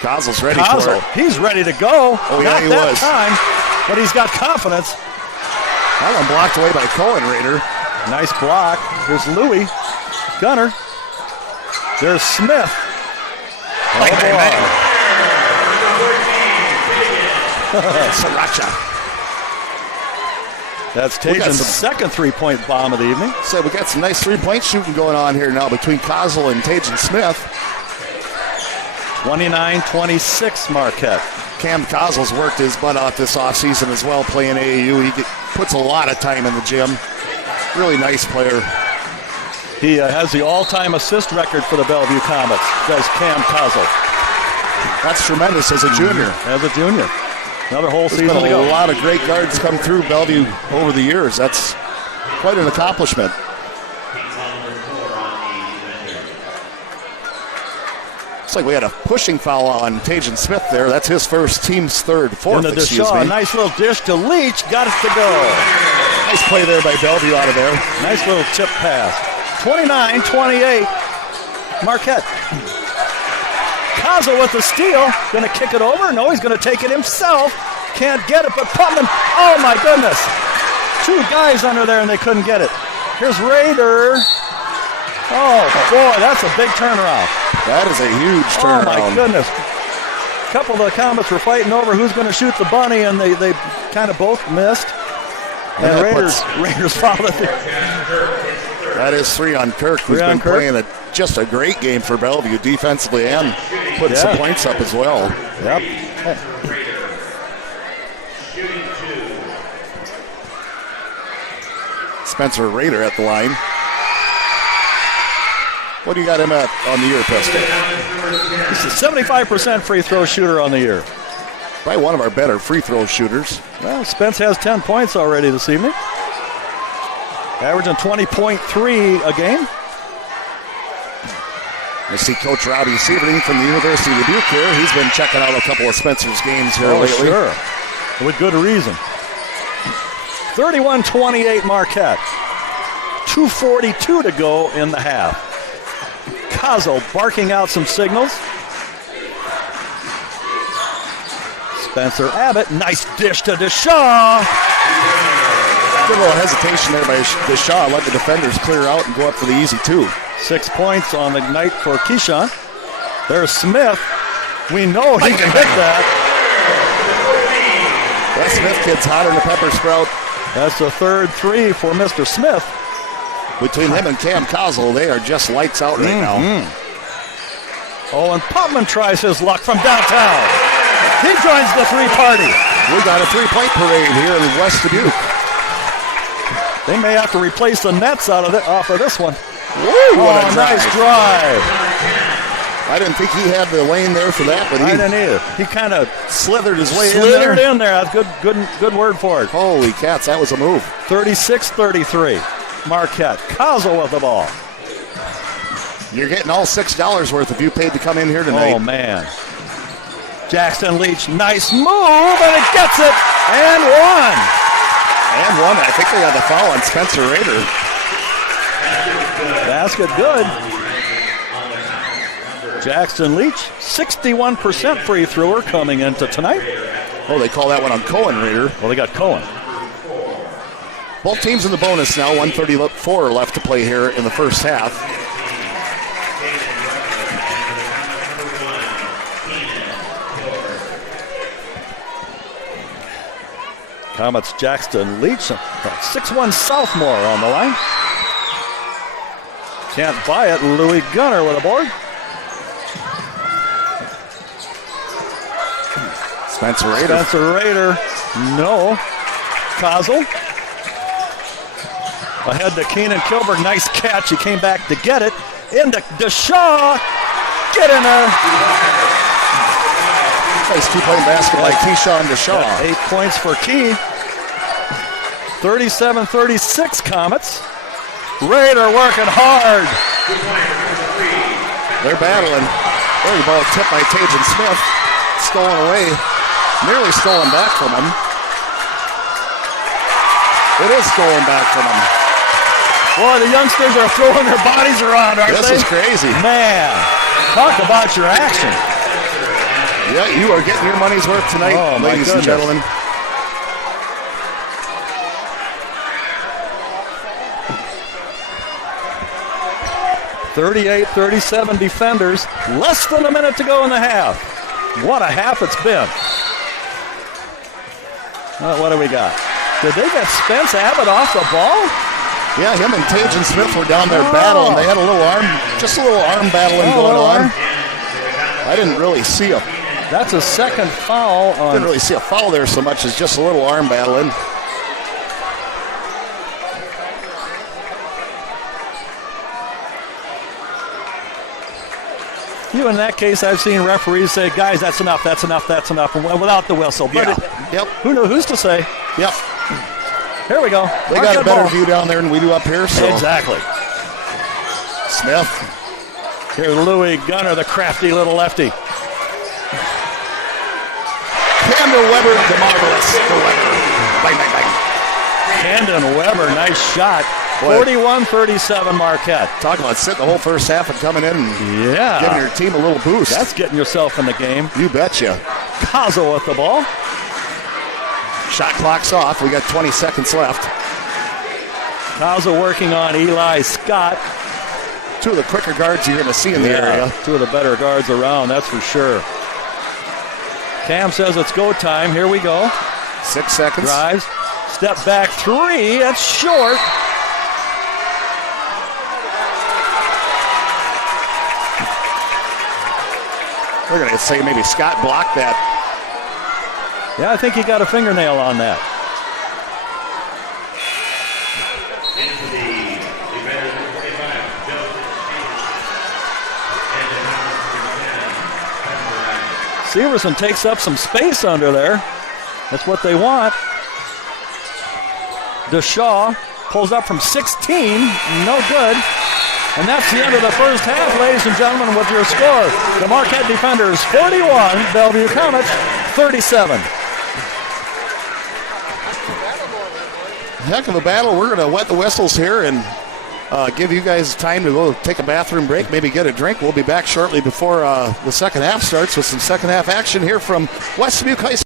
Kozel's ready Kozel, for it. he's ready to go. Oh, yeah, Not he that was. time, but he's got confidence. That one blocked away by Cohen Raider. Nice block. There's Louis. Gunner. There's Smith. Oh, Sriracha. That's Tajan's second three-point bomb of the evening. So we got some nice three-point shooting going on here now between Kozel and Tajan Smith. 29-26 Marquette. Cam Kozel's worked his butt off this offseason as well, playing AAU. He puts a lot of time in the gym. Really nice player. He has the all-time assist record for the Bellevue Comets, does Cam Kozel. That's tremendous as a junior. As a junior. Another whole There's season been to go. a lot of great guards come through Bellevue over the years. That's quite an accomplishment. Looks like we had a pushing foul on Tajan Smith there. That's his first, team's fourth, Into excuse Deshaw, me. nice little dish to Leach, got it to go. Nice play there by Bellevue out of there. Nice little chip pass. 29-28, Marquette. Kaza with the steal, going to kick it over. No, he's going to take it himself. Can't get it, but Putman, oh my goodness. 2 guys under there and they couldn't get it. Here's Rader. Oh boy, that's a big turnaround. That is a huge turnaround. Oh my goodness. A couple of the Comets were fighting over who's going to shoot the bunny, and they kind of both missed. And Raiders fouled it. That is 3 on Kirk, who's been playing just a great game for Bellevue defensively and putting some points up as well. Yep. Spencer Rader at the line. What do you got him at on the year, Pistol? He's a 75% free throw shooter on the year. Probably one of our better free throw shooters. Well, Spence has 10 points already this evening. Averaging 20.3 a game. I see Coach Robbie Sievering from the University of Dubuque here. He's been checking out a couple of Spencer's games here lately. Sure. With good reason. 31-28 Marquette. 2:42 to go in the half. Kazo barking out some signals. Spencer Abbott, nice dish to Deshaw. Good little hesitation there by Deshaw. Let the defenders clear out and go up for the easy 2. 6 points on the night for Keyshawn. There's Smith. We know he can hit that. That Smith kid's hotter than a pepper sprout. That's the third 3 for Mr. Smith. Between him and Cam Kozol, they are just lights out right now. Oh, and Putman tries his luck from downtown. He joins the 3-party. We got a 3-point parade here in West Dubuque. They may have to replace the nets off of this one. Woo, what a nice drive. I didn't think he had the lane there for that, but I didn't either. He kind of slithered his way slithered in in there. That's good word for it. Holy cats, that was a move. 36-33. Marquette. Kazo with the ball. You're getting all $6 worth if you paid to come in here tonight. Oh, man. Jackson Leach, nice move, and it gets it. And one. I think they had the foul on Spencer Rader. Basket good. Jackson Leach, 61% free thrower coming into tonight. Oh, they call that one on Cohen Rader. Well, they got Cohen. Both teams in the bonus now. 1:34 left to play here in the first half. Comets Jackson Leach, 6'1" sophomore on the line. Can't buy it. Louis Gunner with a board. Spencer Rader. No. Kazel. Ahead to Keenan Kilberg. Nice catch. He came back to get it. Into Deshaw. Get in there. Nice 2-point basket by Keyshawn Deshaw. 8 points for Key. 37-36 Comets. Raider working hard. They're battling. Early ball tipped by Tajan Smith. Stolen away. Nearly stolen back from him. It is stolen back from him. Boy, the youngsters are throwing their bodies around, aren't they? This is crazy. Man, talk about your action. Yeah, you are getting your money's worth tonight, ladies and gentlemen. (38-37) defenders. Less than a minute to go in the half. What a half it's been. What do we got? Did they get Spence Abbott off the ball? Yeah, him and Tajan Smith were down there battling. They had a little arm battling going on. I didn't really see a... That's a second foul. Didn't really see a foul there so much as just a little arm battling. In that case, I've seen referees say, guys, that's enough, without the whistle. But who's to say? Yep. Here we go. They got a better view down there than we do up here. So. Exactly. Smith. Here's Louis Gunner, the crafty little lefty. Camden Weber, the marvelous. The Weber. Bang, bang, bang. Camden Weber, nice shot. Boy. 41-37 Marquette. Talking about sitting the whole first half and coming in and Yeah. giving your team a little boost. That's getting yourself in the game. You betcha. Kazo with the ball. Shot clock's off. We got 20 seconds left. Kazo working on Eli Scott. Two of the quicker guards you're going to see in the area. Two of the better guards around, that's for sure. Cam says it's go time. Here we go. 6 seconds. Drives. Step back three. That's short. We're going to say maybe Scott blocked that. Yeah, I think he got a fingernail on that. Into the defender number 45, Joseph Stevenson. And the number 10, Severson takes up some space under there. That's what they want. DeShaw pulls up from 16. No good. And that's the end of the first half, ladies and gentlemen, with your score. The Marquette Defenders 41, Bellevue Comets 37. Heck of a battle. We're going to wet the whistles here and give you guys time to go take a bathroom break, maybe get a drink. We'll be back shortly before the second half starts with some second half action here from West Dubuque High School.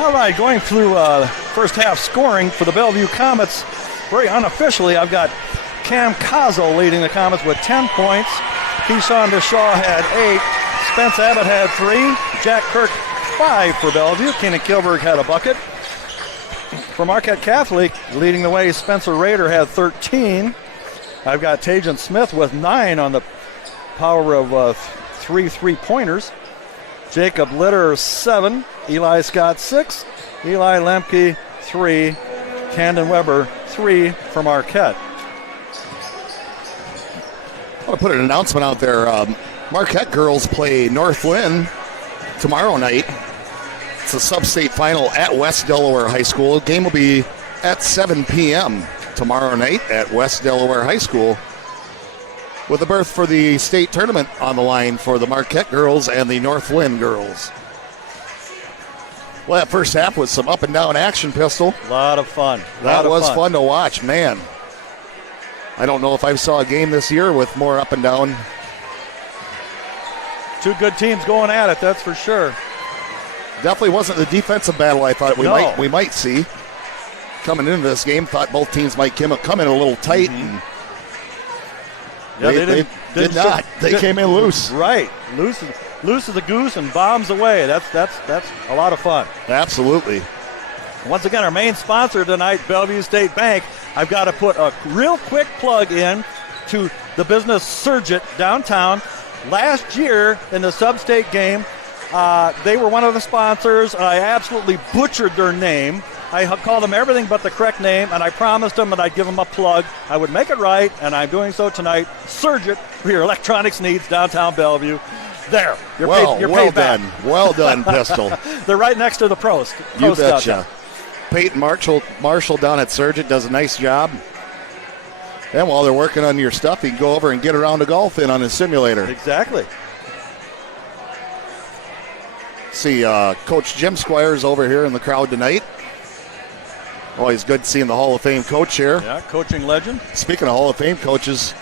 All right, going through first half scoring for the Bellevue Comets. Very unofficially, I've got Cam Kozel leading the Comets with 10 points. Keyshawn DeShaw had 8. Spence Abbott had 3. Jack Kirk 5 for Bellevue. Keenan Kilberg had a bucket. For Marquette Catholic, leading the way, Spencer Rader had 13. I've got Tajan Smith with 9 on the power of 3 3-pointers. Jacob Litter 7. Eli Scott 6. Eli Lemke 3. Camden Weber 3 for Marquette. I want to put an announcement out there. Marquette girls play North Lynn tomorrow night. It's a sub-state final at West Delaware High School. The game will be at 7 p.m. tomorrow night at West Delaware High School, with a berth for the state tournament on the line for the Marquette girls and the North Lynn girls. Well, that first half was some up and down action, Pistol. A lot of fun. That was fun to watch, man. I don't know if I saw a game this year with more up and down. Two good teams going at it, that's for sure. Definitely wasn't the defensive battle I thought we might see. Coming into this game, thought both teams might come in a little tight. And they did not. They came in loose. Right. Loose as a goose and bombs away. That's a lot of fun. Absolutely. Once again, our main sponsor tonight, Bellevue State Bank. I've got to put a real quick plug in to the business Surgit downtown. Last year in the sub-state game, they were one of the sponsors. I absolutely butchered their name. I called them everything but the correct name, and I promised them that I'd give them a plug. I would make it right, and I'm doing so tonight. Surgit for your electronics needs downtown Bellevue. There. You're paid back. Done. Well done, Pistol. They're right next to the Prost. You betcha. Peyton Marshall down at Surgit does a nice job. And while they're working on your stuff, you can go over and get around to golf in on his simulator. Exactly. See Coach Jim Squires over here in the crowd tonight. Always good seeing the Hall of Fame coach here. Yeah, coaching legend. Speaking of Hall of Fame coaches,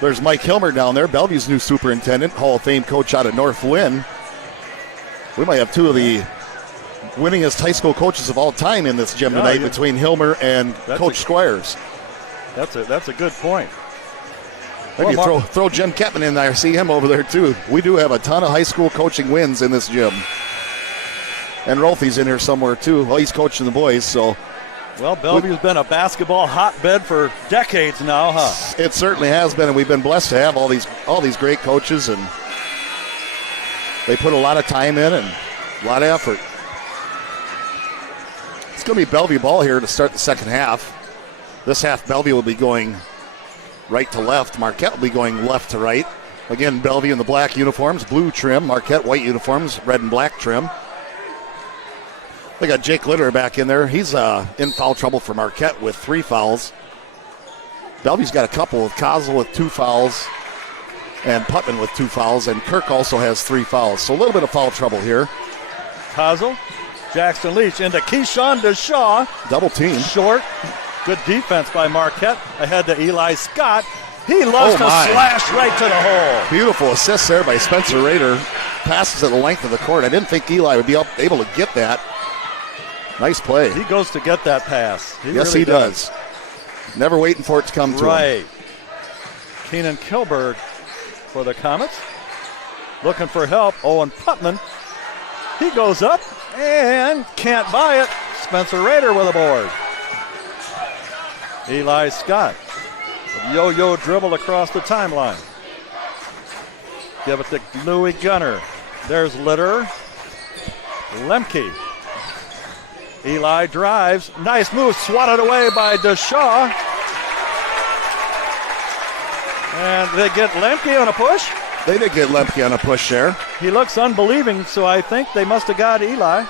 there's Mike Hilmer down there, Bellevue's new superintendent, Hall of Fame coach out of North Lynn. We might have two of the winningest high school coaches of all time in this gym tonight between Hilmer and Coach Squires. That's a good point. Maybe throw Jim Ketman in there. See him over there too. We do have a ton of high school coaching wins in this gym. And Rolfe's in here somewhere too. Well, he's coaching the boys, so. Well, Bellevue's been a basketball hotbed for decades now, huh? It certainly has been, and we've been blessed to have all these great coaches, and they put a lot of time in and a lot of effort. It's going to be Bellevue ball here to start the second half. This half, Bellevue will be going right to left. Marquette will be going left to right. Again, Bellevue in the black uniforms, blue trim. Marquette white uniforms, red and black trim. They got Jake Litter back in there. He's in foul trouble for Marquette with 3 fouls. Bellevue's got a couple with Kozel with 2 fouls and Putman with 2 fouls, and Kirk also has 3 fouls. So a little bit of foul trouble here. Kozel, Jackson Leach into Keyshawn DeShaw. Double team. Short. Good defense by Marquette. Ahead to Eli Scott. He loves to slash right to the hole. Beautiful assist there by Spencer Rader. Passes at the length of the court. I didn't think Eli would be able to get that. Nice play. He goes to get that pass. Yes, he does. Never waiting for it to come to him. Right. Keenan Kilberg for the Comets. Looking for help. Owen Putman. He goes up and can't buy it. Spencer Rader with a board. Eli Scott. Yo-yo dribble across the timeline. Give it to Louis Gunner. There's Litter. Lemke. Eli drives. Nice move. Swatted away by DeShaw. And they get Lemke on a push. They did get Lemke on a push there. He looks unbelieving, so I think they must have got Eli.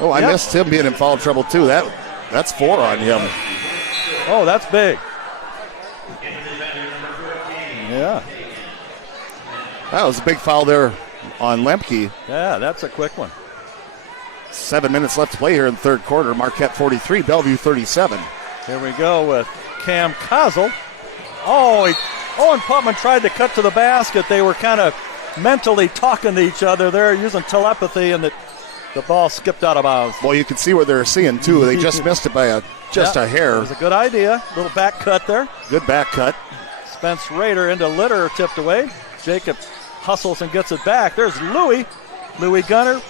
Oh, I missed him being in foul trouble too. That's 4 on him. Oh, that's big. Yeah. That was a big foul there on Lemke. Yeah, that's a quick one. 7 minutes left to play here in the third quarter. Marquette 43, Bellevue 37. Here we go with Cam Kozel. Owen Putman tried to cut to the basket. They were kind of mentally talking to each other there, using telepathy, and The ball skipped out of bounds. Well, you can see what they're seeing, too. They just missed it by a hair. It was a good idea. Little back cut there. Good back cut. Spence Rader into Litter, tipped away. Jacob hustles and gets it back. There's Louis. Louis Gunner.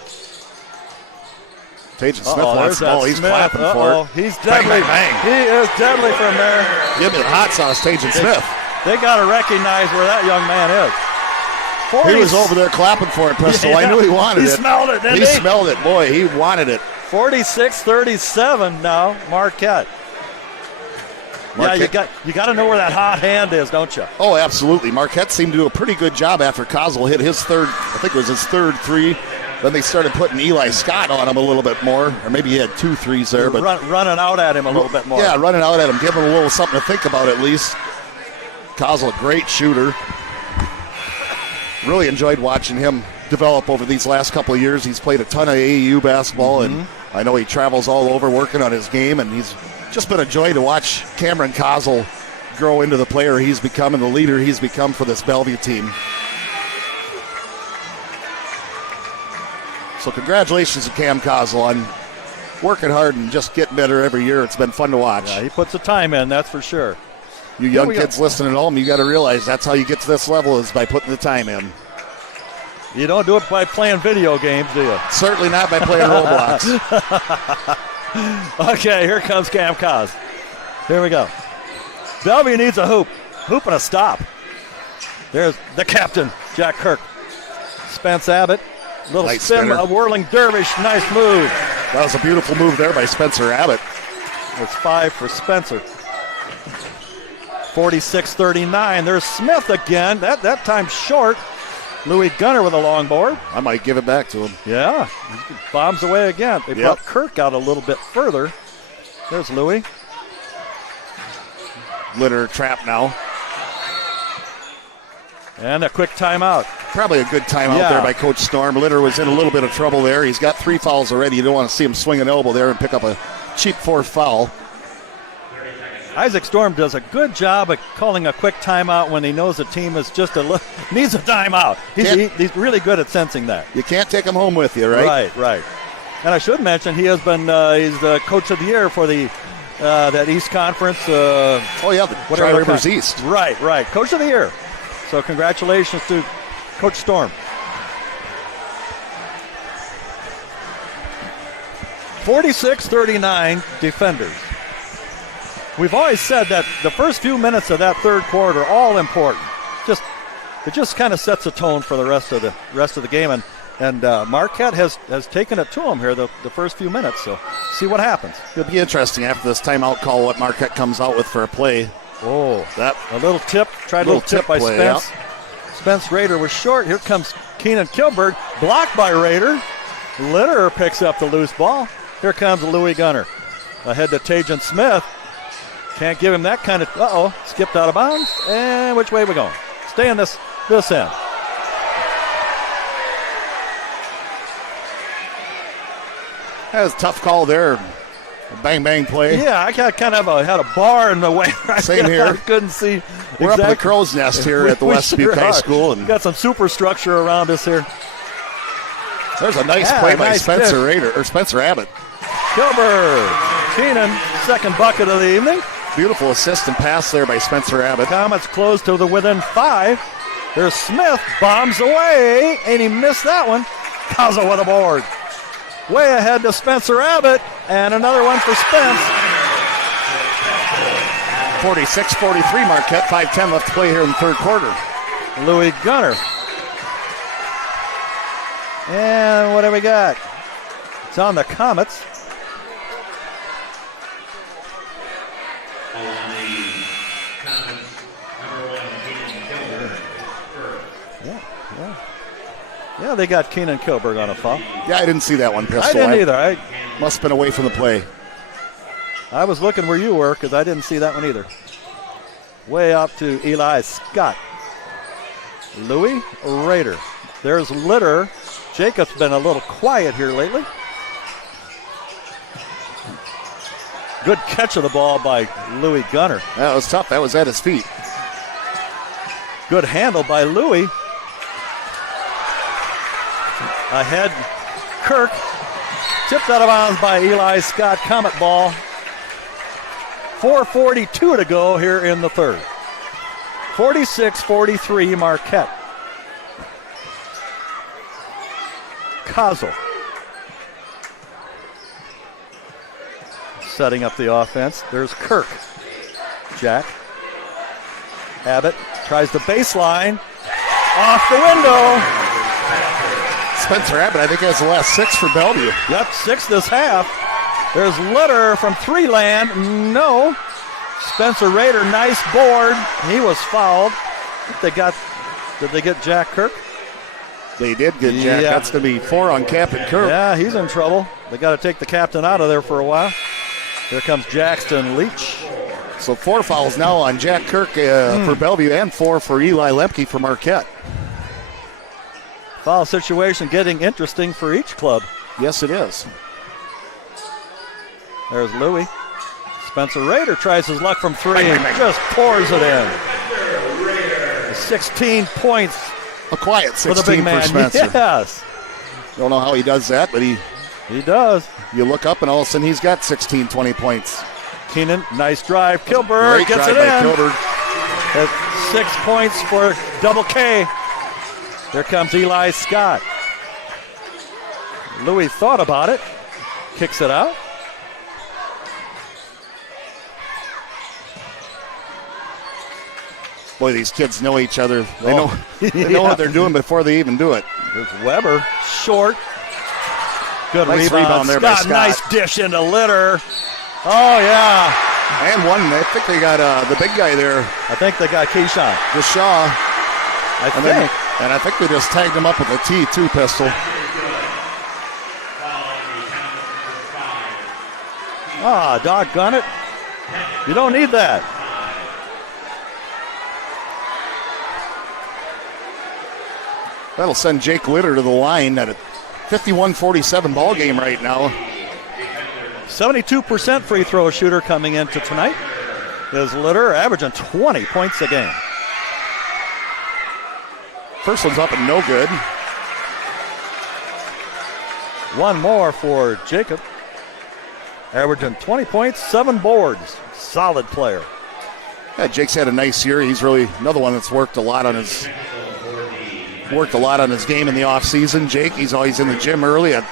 Tajan Smith wants the ball. He's clapping for it. He's deadly. Bang, bang, bang. He is deadly from there. Give me the hot sauce, Tajan Smith. They got to recognize where that young man is. He was over there clapping for it, Pistol. I knew he wanted it. He smelled it, didn't he? He smelled it. Boy, he wanted it. 46-37 now, Marquette. Yeah, you got to know where that hot hand is, don't you? Oh, absolutely. Marquette seemed to do a pretty good job after Kozol hit his third, I think it was his third three. Then they started putting Eli Scott on him a little bit more, or maybe he had 2 threes there. But running out at him a little bit more. Yeah, running out at him, giving him a little something to think about at least. Kozol, a great shooter. Really enjoyed watching him develop over these last couple of years. He's played a ton of AAU basketball, and I know he travels all over working on his game, and he's just been a joy to watch Cameron Kozol grow into the player he's become and the leader he's become for this Bellevue team. So congratulations to Cam Kozol on working hard and just getting better every year. It's been fun to watch. Yeah, he puts the time in, that's for sure. You young kids listening at home, you got to realize that's how you get to this level is by putting the time in. You don't do it by playing video games, do you? Certainly not by playing Roblox. Okay, here comes Cam Kaz. Here we go. Bellevue needs a hoop. Hoop and a stop. There's the captain, Jack Kirk. Spence Abbott. Little nice spin, spinner. a whirling dervish. Nice move. That was a beautiful move there by Spencer Abbott. It's 5 for Spencer. 46-39. There's Smith again. That time short. Louis Gunner with a long board. I might give it back to him. Yeah. Bombs away again. They brought Kirk out a little bit further. There's Louis. Litter trap now. And a quick timeout. Probably a good timeout there by Coach Storm. Litter was in a little bit of trouble there. He's got 3 fouls already. You don't want to see him swing an elbow there and pick up a cheap 4th foul. Isaac Storm does a good job of calling a quick timeout when he knows the team is just needs a timeout. He's really good at sensing that. You can't take him home with you, right? Right. And I should mention he has been he's the coach of the year for the that East Conference. The Tri-Rivers East. Right. Coach of the year. So congratulations to Coach Storm. 46-39 defenders. We've always said that the first few minutes of that third quarter are all important. It just kind of sets a tone for the rest of the game, and Marquette has taken it to them here the first few minutes. So see what happens. It'll be interesting after this timeout call what Marquette comes out with for a play. Oh, a little tip. Tried a little tip by play, Spence. Yeah. Spence Rader was short. Here comes Keenan Kilberg, blocked by Rader. Litter picks up the loose ball. Here comes Louis Gunner. Ahead to Tajan Smith. Can't give him that kind of, skipped out of bounds. And which way are we going? Stay in this end. That was a tough call there. A bang play. Yeah, I kind of had a bar in the way. Same here. I couldn't see. We're up in the crow's nest here at the West Butte High School. And got some superstructure around us here. There's a nice play by Spencer Abbott. Kilberg. Keenan, second bucket of the evening. Beautiful assist and pass there by Spencer Abbott. Comets close to the within 5. There's Smith, bombs away, and he missed that one. Kozol with a board. Way ahead to Spencer Abbott, and another one for Spence. 46-43 Marquette, 5:10 left to play here in the third quarter. Louis Gunner. And what do we got? It's on the Comets. Yeah, they got Keenan Kilberg on a foul. Yeah, I didn't see that one, Pistol. I didn't either. I must have been away from the play. I was looking where you were because I didn't see that one either. Way up to Eli Scott. Louis Rader. There's Litter. Jacob's been a little quiet here lately. Good catch of the ball by Louis Gunner. That was tough. That was at his feet. Good handle by Louis. Ahead, Kirk. Tipped out of bounds by Eli Scott. Comet ball. 4:42 to go here in the third. 46-43 Marquette. Kozel setting up the offense. There's Kirk. Jack. Abbott tries the baseline. Off the window. Spencer Abbott, I think, has the last 6 for Bellevue. Yep, 6 this half. There's Litter from three land. No. Spencer Rader, nice board. He was fouled. Did they get Jack Kirk? They did get Jack. Yeah. That's going to be 4 on Captain Kirk. Yeah, he's in trouble. They got to take the captain out of there for a while. Here comes Jackson Leach. So 4 fouls now on Jack Kirk for Bellevue and 4 for Eli Lemke for Marquette. Foul situation getting interesting for each club. Yes, it is. There's Louie. Spencer Rader tries his luck from 3 and just pours it in. 16 points A quiet for the 16 big man. for Spencer. Yes, Don't know how he does that, but he does. you look up and all of a sudden he's got 16, 20 points. Keenan, nice drive. Kilberg Great gets drive it by in. Kilberg. That's 6 points for Double K. Here comes Eli Scott. Louis thought about it. Kicks it out. Boy, these kids know each other. They know Yeah. what they're doing before they even do it. There's Weber. Short. Good Nice rebound there by Scott. Nice dish into Litter. Oh, yeah. And one, I think they got the big guy there, I think they got Keyshawn. Deshaw. I And, think. and I think they just tagged him up with a T2 pistol. Ah, doggone it. You don't need that. That'll send Jake Litter to the line at a 51-47 ball game right now. 72% free throw shooter coming into tonight is Litter, averaging 20 points a game. First one's up and no good. One more for Jacob, averaging 20 points, 7 boards. Solid player. Yeah, Jake's had a nice year. He's really another one that's worked a lot on his game in the offseason. Jake, he's always in the gym early at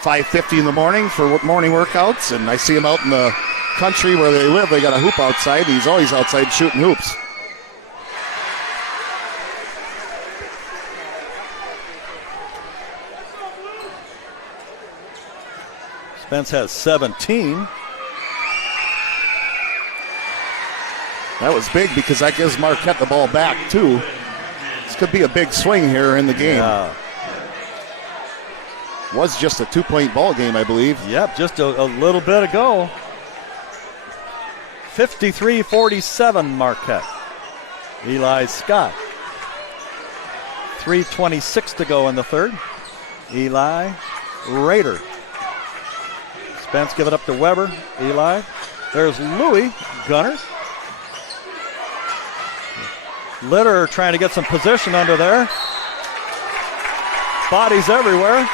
5:50 in the morning for morning workouts, and I see him out in the country where they live. They got a hoop outside. He's always outside shooting hoops. Spence has 17. That was big because that gives Marquette the ball back, too. This could be a big swing here in the game. Yeah. Was just a 2-point ball game, I believe. Yep, just a little bit ago. 53-47 Marquette. Eli Scott. 3:26 to go in the third. Eli Rader. Spence give it up to Weber. Eli. There's Louie Gunner. Litter trying to get some position under there. Bodies everywhere.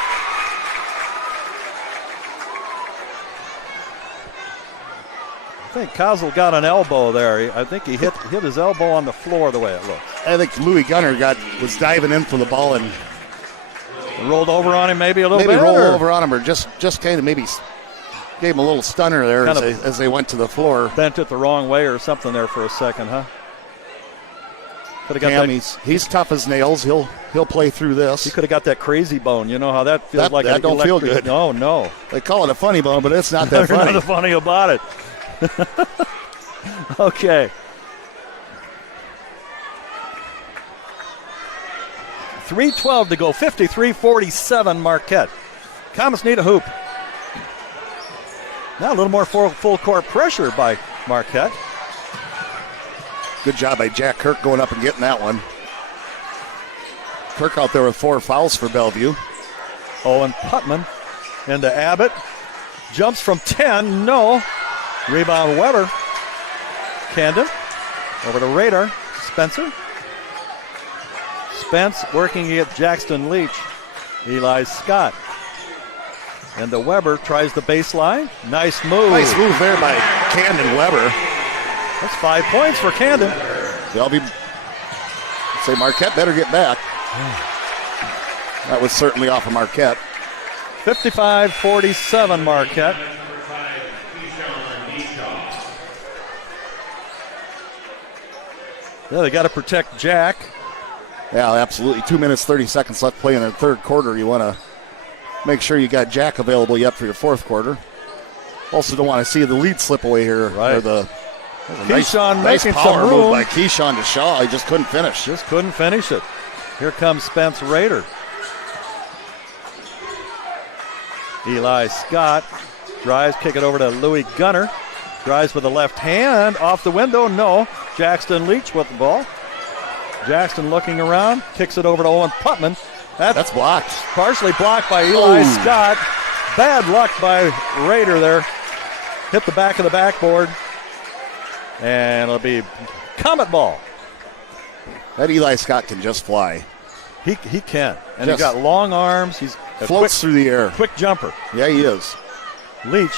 I think Kozel got an elbow there. I think he hit his elbow on the floor the way it looks. I think Louis Gunner was diving in for the ball and Rolled over on him maybe a little bit? maybe roll or over on him or just kind of maybe gave him a little stunner there Kind as they went to the floor. Bent it the wrong way or something there for a second, huh? Could have got Cam, that. he's tough as nails. He'll play through this. He could have got that crazy bone. You know how that feels like. That an don't feel electric- good. No. They call it a funny bone, but it's not that There's funny. nothing funny about it. Okay. 3:12 to go. 53-47 Marquette. Comets need a hoop. Now a little more full court pressure by Marquette. Good job by Jack Kirk going up and getting that one. Kirk out there with 4 fouls for Bellevue. Owen Putman into Abbott. Jumps from 10. No. Rebound Weber. Camden. Over to Radar. Spencer. Spence working against Jackson Leach. Eli Scott. Into Weber, tries the baseline. Nice move. Nice move there by Camden Weber. That's 5 points for Camden. Bellevue say Marquette better get back. That was certainly off of Marquette. 55-47 Marquette. Yeah, they got to protect Jack. Yeah, absolutely. 2 minutes, 30 seconds left play in the third quarter. You want to make sure you got Jack available yet for your fourth quarter. Also don't want to see the lead slip away here. Right. Keyshawn nice making power some move move by Keyshawn to Shaw. He just couldn't finish. Just couldn't finish it. Here comes Spence Rader. Eli Scott drives, kick it over to Louis Gunner. Drives with the left hand, off the window, no. Jackson Leach with the ball. Jackson looking around, kicks it over to Owen Putman. That's blocked. Partially blocked by Eli Scott. Bad luck by Rader there. Hit the back of the backboard. And it'll be Comet ball. That Eli Scott can just fly. He can. And he's got long arms. He's a floats through the air. Quick jumper. Yeah, he is. Leach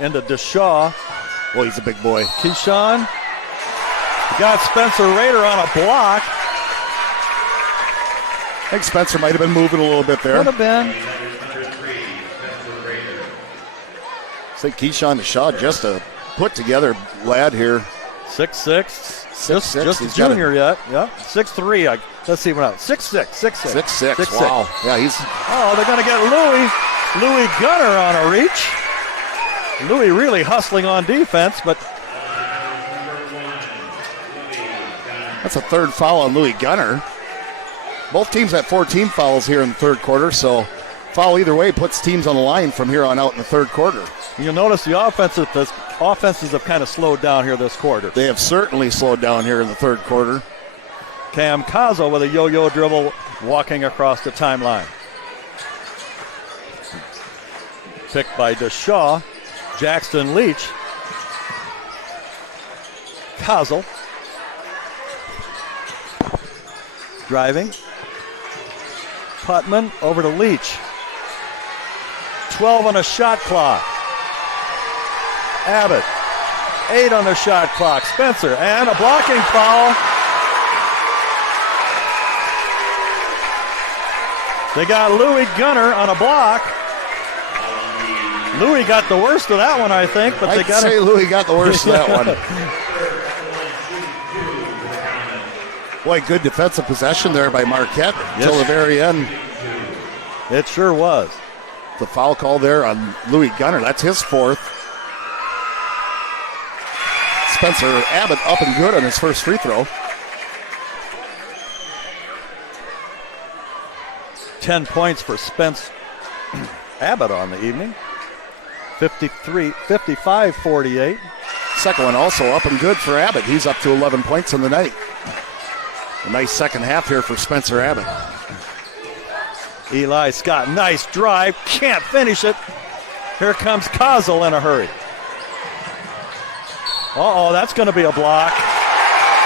into DeShaw. Well, he's a big boy. Keyshawn. Got Spencer Rader on a block. I think Spencer might have been moving a little bit there. Could have been. I think Keyshawn DeShaw just a put together lad here. 6'6". 6'6". Just a junior yet. Yep. 6'3". Let's see what else. 6'6". 6'6". 6'6". Wow. Yeah, he's. Oh, they're going to get Louis Gunner on a reach. Louis really hustling on defense, but That's a third foul on Louis Gunner. Both teams had 14 fouls here in the third quarter, so foul either way puts teams on the line from here on out in the third quarter. You'll notice the offenses have kind of slowed down here this quarter. They have certainly slowed down here in the third quarter. Cam Cazzo with a yo-yo dribble walking across the timeline. Picked by DeShaw. Jackson Leach. Cazzo. Driving. Putman over to Leach. 12 on the shot clock. Abbott. 8 on the shot clock. Spencer. And a blocking foul. They got Louis Gunner on a block. Louis got the worst of that one, I think. But I'd say Louis got the worst of that one. Boy, good defensive possession there by Marquette until the very end. It sure was. The foul call there on Louis Gunner. That's his fourth. Spencer Abbott up and good on his first free throw. 10 points for Spence Abbott on the evening. 55-48. Second one also up and good for Abbott. He's up to 11 points in the night. A nice second half here for Spencer Abbott. Eli Scott, nice drive. Can't finish it. Here comes Kozel in a hurry. Uh-oh, that's going to be a block.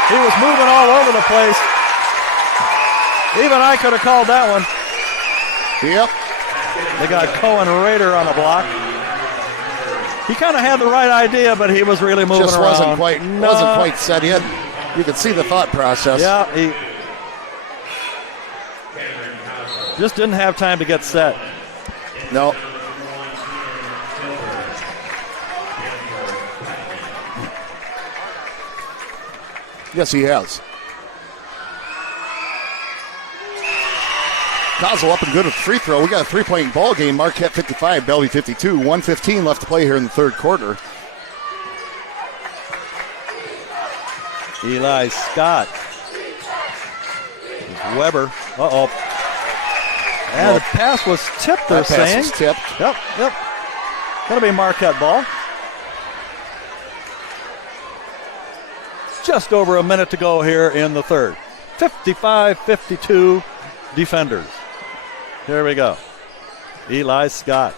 He was moving all over the place. Even I could have called that one. Yep. They got Cohen Rader on a block. He kind of had the right idea, but he was really moving Just around. wasn't quite set in. You could see the thought process. Yeah, he just didn't have time to get set. No. Yes, he has. Kozel up and good with free throw. We got a three-point ball game. Marquette 55, Bellevue 52. 1:15 left to play here in the third quarter. Eli Scott. Weber. Uh-oh. And the pass was tipped, they're saying. That pass was tipped. Yep. Going to be Marquette ball. Just over a minute to go here in the third. 55-52 defenders. Here we go. Eli Scott.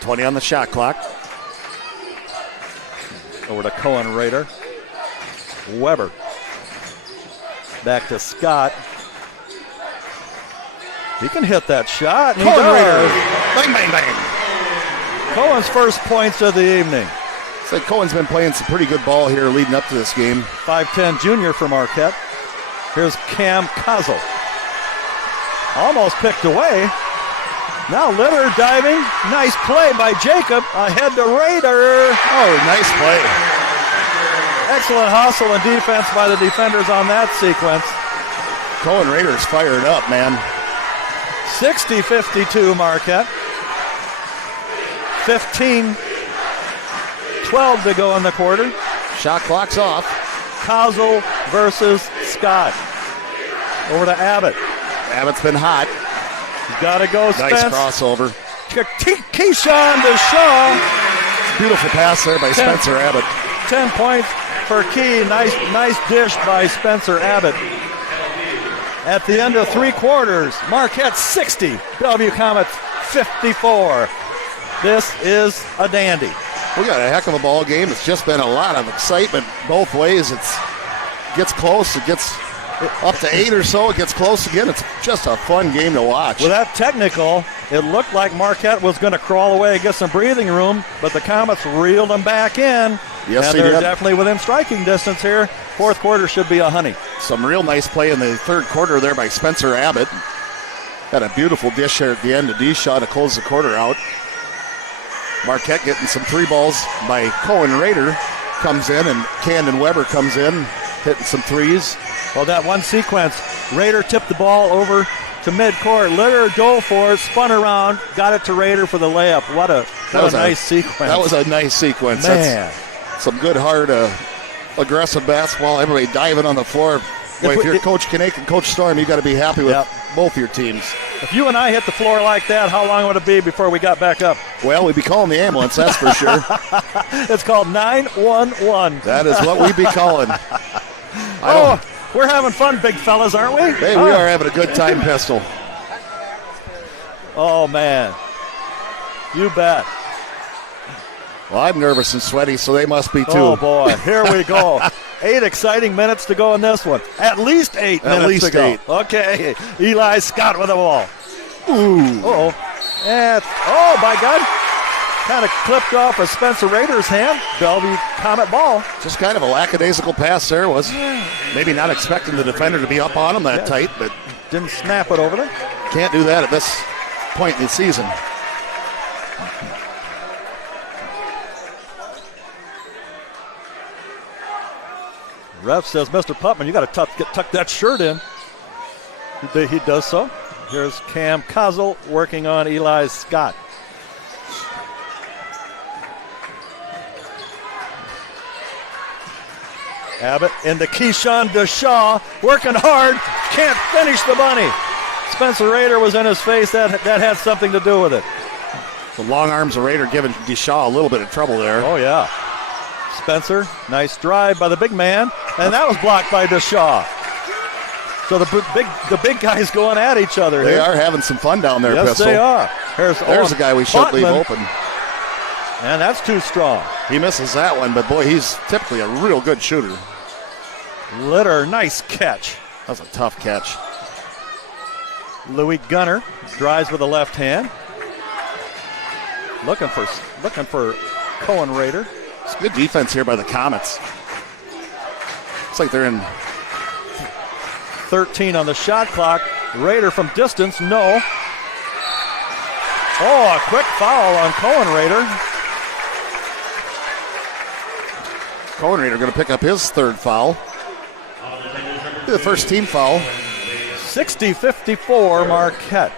20 on the shot clock. Over to Cohen Rader. Weber. Back to Scott. He can hit that shot. And he Cohen Raider. does. Bang, bang, bang. Cohen's first points of the evening. So Cohen's been playing some pretty good ball here leading up to this game. 5'10 junior for Marquette. Here's Cam Kozel. Almost picked away. Now Litter diving. Nice play by Jacob. Ahead to Raider. Oh, nice play. Excellent hustle and defense by the defenders on that sequence. Cohen Raiders fired up, man. 60-52 Marquette. 15-12 to go in the quarter. Shot clock's off. Kozel versus Scott. Over to Abbott. Abbott's been hot. Got to go, Nice Spence. crossover. Keyshawn to Shaw. Beautiful pass there by Spencer Abbott. 10 points for Key. Nice dish by Spencer Abbott. At the end of three quarters, Marquette 60, Bellevue Comets 54. This is a dandy. We got a heck of a ball game. It's just been a lot of excitement both ways. It gets close. It gets up to 8 or so. It gets close again. It's just a fun game to watch. With that technical, it looked like Marquette was going to crawl away and get some breathing room, but the Comets reeled them back in. Yes, and they they're did. definitely within striking distance here. Fourth quarter should be a honey. Some real nice play in the third quarter there by Spencer Abbott. Got a beautiful dish here at the end, a D-Shaw to close the quarter out. Marquette getting some three balls by Cohen Raider. Comes in, and Camden Weber comes in, hitting some threes. Well, that one sequence, Raider tipped the ball over to midcourt. Litter dove for it, spun around, got it to Raider for the layup. What a nice sequence. That was a nice sequence. Man. That's some good, hard, aggressive basketball. Everybody diving on the floor. Boy, if you're Coach Kinnick and Coach Storm, you got to be happy with both your teams. If you and I hit the floor like that, how long would it be before we got back up? Well, we'd be calling the ambulance, that's for sure. It's called 911. That is what we'd be calling. We're having fun, big fellas, aren't we? Hey, we are having a good time, Pistol. Oh, man. You bet. Well, I'm nervous and sweaty, so they must be too. Oh, boy. Here we go. 8 exciting minutes to go in this one. At least 8 minutes least to go. 8. Okay. Eli Scott with the ball. Ooh. Uh-oh. And, by God. Kind of clipped off of Spencer Raider's hand. Bellevue Comet ball. Just kind of a lackadaisical pass there. Was maybe not expecting the defender to be up on him that tight, but Didn't snap it over there. can't do that at this point in the season. Ref says, Mr. Putman, you got to tuck that shirt in. He does so. Here's Cam Kozel working on Eli Scott. Abbott into Keyshawn DeShaw, working hard, can't finish the bunny. Spencer Raider was in his face. That had something to do with it. The long arms of Raider giving DeShaw a little bit of trouble there. Oh, yeah. Spencer, nice drive by the big man, and that was blocked by DeShaw. So the big guys going at each other They here. are having some fun down there, Yes, Pistol. they are. There's a guy we should leave Putman, open. and that's too strong. He misses that one, but boy, he's typically a real good shooter. Litter, nice catch. That was a tough catch. Louis Gunner drives with the left hand. Looking for Cohen Raider. It's good defense here by the Comets. Looks like they're in. 13 on the shot clock. Raider from distance, no. Oh, a quick foul on Cohen Raider. Cohen Raider going to pick up his third foul. The first team foul. 60-54 Marquette.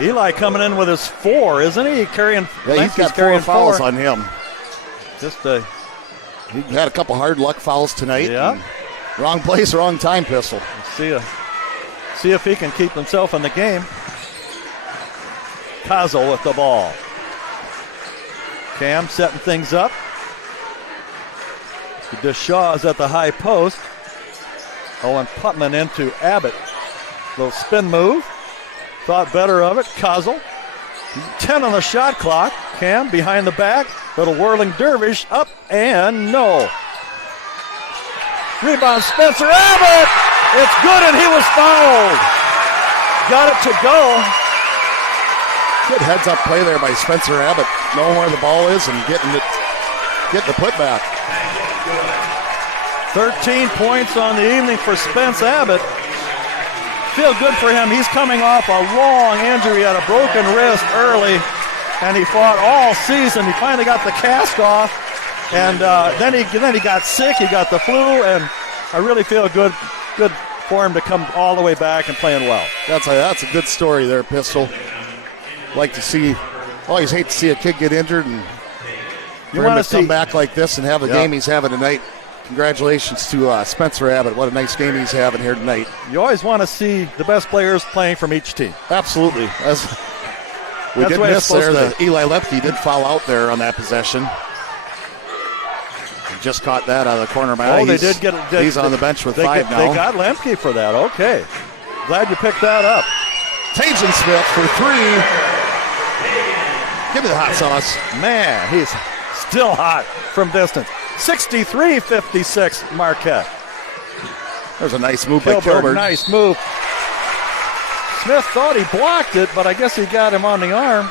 Eli coming in with his 4, isn't he? Yeah, he's got 4 carrying fouls on him. Just He had a couple hard luck fouls tonight. Yeah. and Wrong place, wrong time, Pistol. see if he can keep himself in the game. Kozel with the ball. Cam setting things up. DeShaw is at the high post. Owen Putman into Abbott. Little spin move. Thought better of it. Kozel. 10 on the shot clock. Cam behind the back. Little whirling dervish. Up and no. Rebound, Spencer Abbott. It's good, and he was fouled. Got it to go. Good heads-up play there by Spencer Abbott, knowing where the ball is and getting the putback. 13 points on the evening for Spence Abbott. Feel good for him. He's coming off a long injury, had a broken wrist early, and he fought all season. He finally got the cast off, and then he got sick. He got the flu, and I really feel good for him to come all the way back and playing well. That's a good story there, Pistol. Like to see, always hate to see a kid get injured and You for him want to to come see back like this and have the game he's having tonight. Congratulations to Spencer Abbott. What a nice game he's having here tonight. You always want to see the best players playing from each team. Absolutely. We That's did the way miss it's supposed there. to Eli Lepke did foul out there on that possession. Just caught that out of the corner of my eye. They did get. He's on the bench with 5 now. They got Lemke for that. Okay, glad you picked that up. Tajan Smith for 3. Give me the hot sauce. Man, he's still hot from distance. 63-56 Marquette. There's a nice move by Kilberg, Kilberg. nice move. Smith thought he blocked it, but I guess he got him on the arm.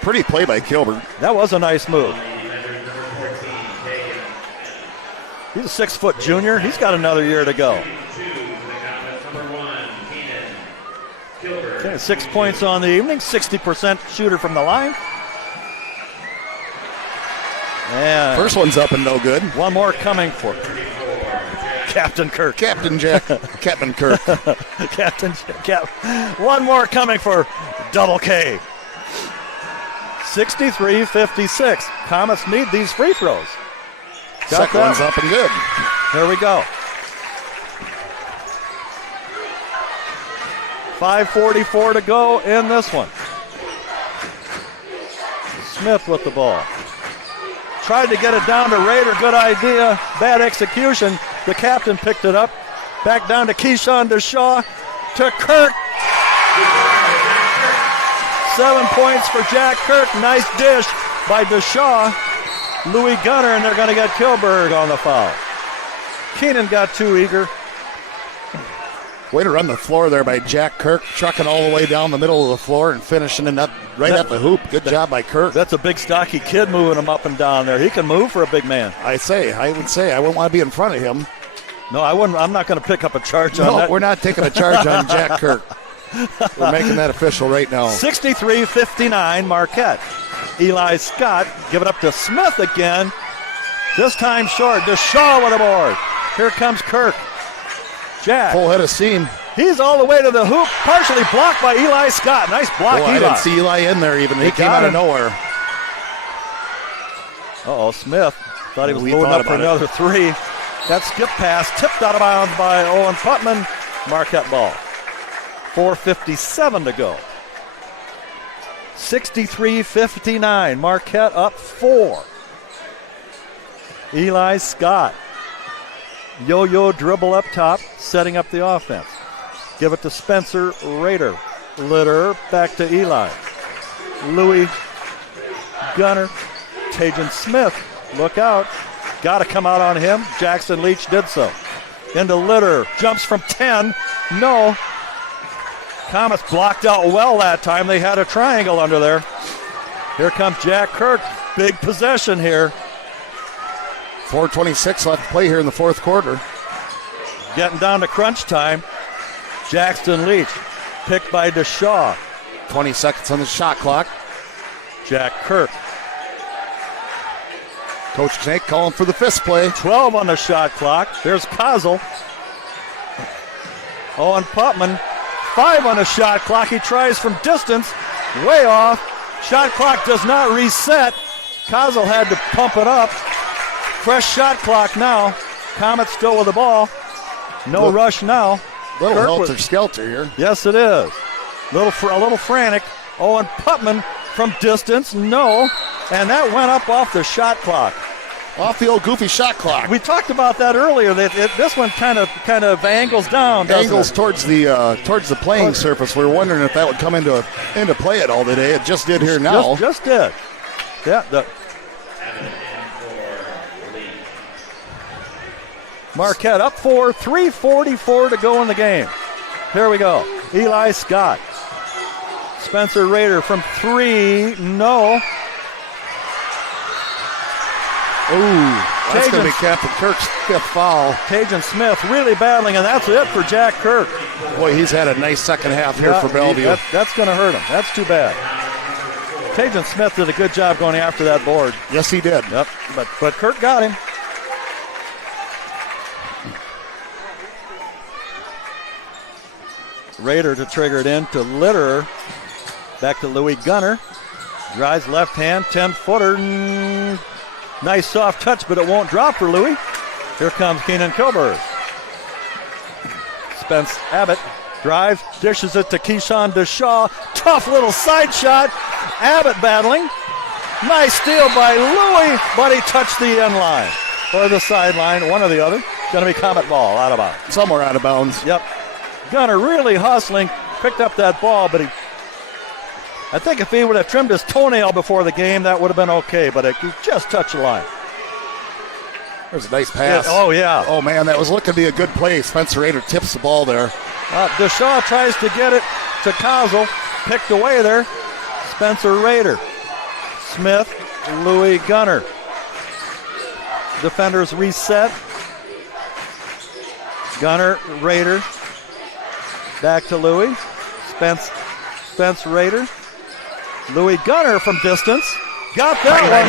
Pretty play by Kilberg. That was a nice move. He's a 6-foot junior. He's got another year to go. Okay, 6 points on the evening, 60% shooter from the line. And First one's up and no good. one more coming for Captain Kirk. Captain Kirk. One more coming for Double K. 63-56. Comets need these free throws. Got Second that. one's up and good. There we go. 5:44 to go in this one. Smith with the ball. Tried to get it down to Rader. Good idea. Bad execution. The captain picked it up. Back down to Keyshawn DeShaw. To Kirk. 7 points for Jack Kirk. Nice dish by DeShaw. Louis Gunner, and they're going to get Kilberg on the foul. Keenan got too eager. Way to run the floor there by Jack Kirk, trucking all the way down the middle of the floor and finishing it up right at the hoop. Good job by Kirk. That's a big, stocky kid moving him up and down there. He can move for a big man. I would say I wouldn't want to be in front of him. No, I wouldn't. I'm not going to pick up a charge on that. No, we're not taking a charge on Jack Kirk. We're making that official right now. 63-59 Marquette. Eli Scott give it up to Smith again. This time short. DeShaw with a board. Here comes Kirk. Jack. Full head of steam. He's all the way to the hoop, partially blocked by Eli Scott. Nice block, I Eli. didn't see Eli in there even. He came got out of him. nowhere. Uh-oh, Smith thought he was We loading thought up for about it. another three. That skip pass tipped out of bounds by Owen Putman. Marquette ball. 4:57 to go. 63-59. Marquette up 4. Eli Scott. Yo-yo dribble up top, setting up the offense. Give it to Spencer Rader. Litter back to Eli. Louis Gunner. Tajan Smith. Look out. Got to come out on him. Jackson Leach did so. Into Litter. Jumps from 10. No. Comets blocked out well that time. They had a triangle under there. Here comes Jack Kirk. Big possession here. 4:26 left to play here in the fourth quarter. Getting down to crunch time. Jackson Leach. Picked by DeShaw. 20 seconds on the shot clock. Jack Kirk. Coach Snake calling for the fist play. 12 on the shot clock. There's Kozel. Owen Putman. 5 on the shot clock. He tries from distance. Way off. Shot clock does not reset. Kozel had to pump it up. Fresh shot clock now. Comets still with the ball. No rush now. Little Kirk helter-skelter here. Yes, it is. A little frantic. Owen Putman from distance. No. And that went up off the shot clock. Off the old goofy shot clock. We talked about that earlier. That this one kind of angles down. doesn't Angles it? towards the playing surface. We were wondering if that would come into play at all today. It just did here now. Just did. Yeah. Marquette up 4, 3:44 to go in the game. Here we go. Eli Scott. Spencer Rader from 3. No. Ooh, that's going to be Captain Kirk's 5th foul. Tajan Smith really battling, and that's it for Jack Kirk. Boy, he's had a nice second half here for Bellevue. That's going to hurt him. That's too bad. Tajan Smith did a good job going after that board. Yes, he did. Yep, but Kirk got him. Rader to trigger it in to Litterer. Back to Louis Gunner. Drives left hand, 10-footer. Nice soft touch, but it won't drop for Louis. Here comes Keenan Kilburg. Spence Abbott drives, dishes it to Keyshawn DeShaw. Tough little side shot. Abbott battling. Nice steal by Louis, but he touched the end line. Or the sideline, one or the other. Going to be Comet ball, out of bounds. Somewhere out of bounds. Yep. Gunner really hustling, picked up that ball, but I think if he would have trimmed his toenail before the game, that would have been okay, but he just touched the line. There's a nice pass. Oh, yeah. Oh, man, that was looking to be a good play. Spencer Rader tips the ball there. DeShaw tries to get it to Kozel, picked away there. Spencer Rader. Smith, Louis Gunner. Defenders reset. Gunner, Rader. Back to Louis. Spence Rader. Louis Gunner from distance. Got that one.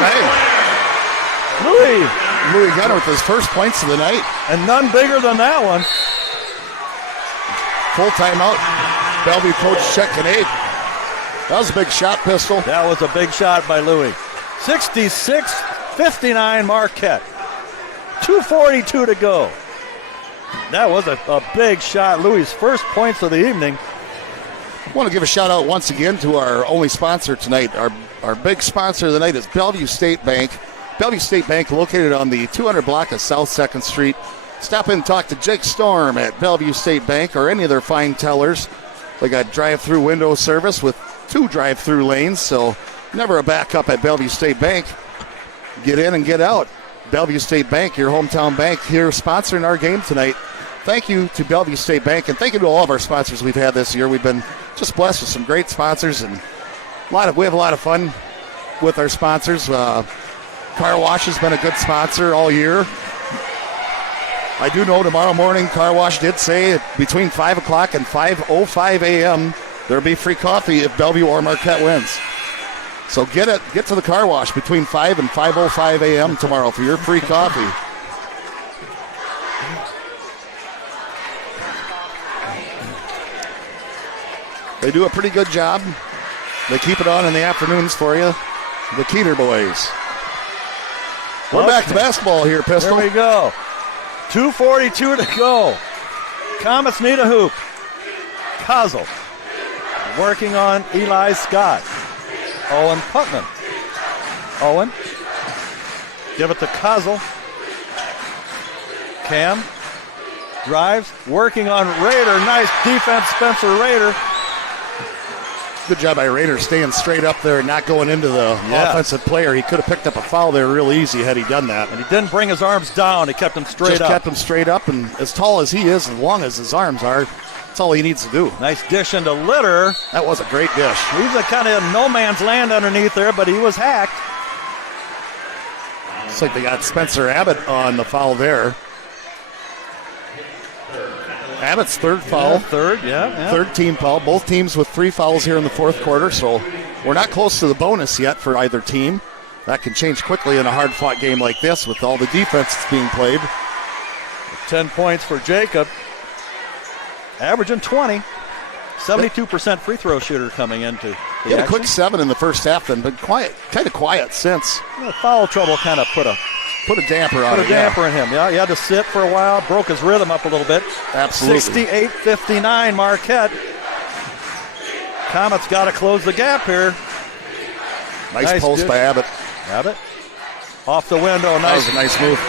Louis Gunner with his first points of the night. And none bigger than that one. Full timeout. Bellevue coach Chet Kinnaid. That was a big shot, Pistol. That was a big shot by Louis. 66-59 Marquette. 2:42 to go. That was a big shot. Louis' first points of the evening. I want to give a shout out once again to our only sponsor tonight. Our big sponsor of the night is Bellevue State Bank. Bellevue State Bank located on the 200 block of South 2nd Street. Stop in and talk to Jake Storm at Bellevue State Bank or any of their fine tellers. They got drive-through window service with 2 drive-through lanes, so never a backup at Bellevue State Bank. Get in and get out. Bellevue State Bank, your hometown bank, here sponsoring our game tonight. Thank you to Bellevue State Bank, and thank you to all of our sponsors we've had this year. We've been just blessed with some great sponsors, and we have a lot of fun with our sponsors. Car Wash has been a good sponsor all year. I do know tomorrow morning, Car Wash did say between 5 o'clock and 5:05 a.m. there'll be free coffee if Bellevue or Marquette wins. So get to the Car Wash between 5 and 5:05 a.m. tomorrow for your free coffee. They do a pretty good job. They keep it on in the afternoons for you. The Keeter boys. We're back to basketball here, Pistol. There we go. 2:42 to go. Comets need a hoop. Kozel working on Eli Scott. Owen Putman. Owen. Give it to Kozel. Cam. Drives. Working on Rader. Nice defense, Spencer Rader. Good job by Rader staying straight up there and not going into the offensive player. He could have picked up a foul there real easy had he done that. And he didn't bring his arms down. He kept them straight up. Just kept him straight up, and as tall as he is, as long as his arms are, that's all he needs to do. Nice dish into Litterer. That was a great dish. He's a kind of no man's land underneath there, but he was hacked. Looks like they got Spencer Abbott on the foul there. Abbott's third foul. Yeah, Third team foul. Both teams with 3 fouls here in the fourth quarter, so we're not close to the bonus yet for either team. That can change quickly in a hard-fought game like this with all the defense that's being played. 10 points for Jacob. Averaging 20. 72% free throw shooter coming into the He had a action. quick 7 in the first half, then been kind of quiet since. Well, foul trouble kind of put a damper on it. damper in him. Yeah, he had to sit for a while, broke his rhythm up a little bit. Absolutely. 68-59 Marquette. Comets got to close the gap here. Nice post dish by Abbott. Abbott off the window. That was a nice move.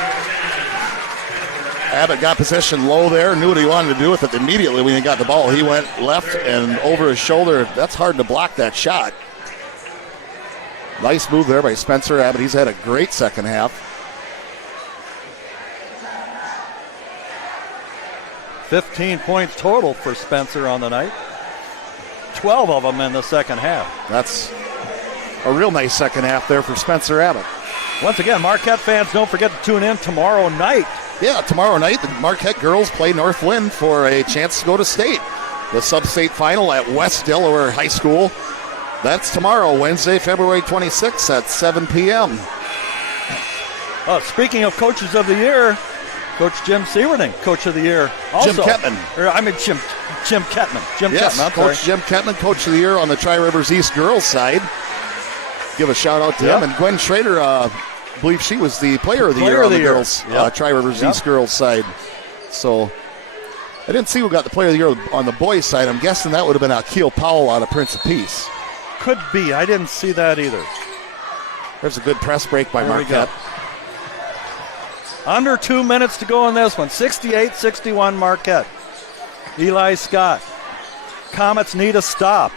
Abbott got position low there, knew what he wanted to do with it immediately when he got the ball. He went left and over his shoulder. That's hard to block that shot. Nice move there by Spencer Abbott. He's had a great second half. 15 points total for Spencer on the night. 12 of them in the second half. That's a real nice second half there for Spencer Abbott. Once again, Marquette fans, don't forget to tune in tomorrow night. Yeah, tomorrow night, the Marquette girls play North Lynn for a chance to go to state. The sub-state final at West Delaware High School. That's tomorrow, Wednesday, February 26th at 7 p.m. Speaking of coaches of the year, Coach Jim Sieverding, Coach of the Year. Also, Jim Kettman. Jim Kettman. Jim Yes, Kettman, I'm Coach sorry. Jim Kettman, Coach of the Year on the Tri-Rivers East girls side. Give a shout out to Yep. him. And Gwen Schrader, I believe she was the Player of the Year on the girls Yep. Tri-Rivers Yep. East girls side. So I didn't see who got the Player of the Year on the boys side. I'm guessing that would have been Akil Powell out of Prince of Peace. Could be. I didn't see that either. There's a good press break by There we go. Marquette. Under 2 minutes to go in this one. 68-61 Marquette. Eli Scott. Comets need a stop.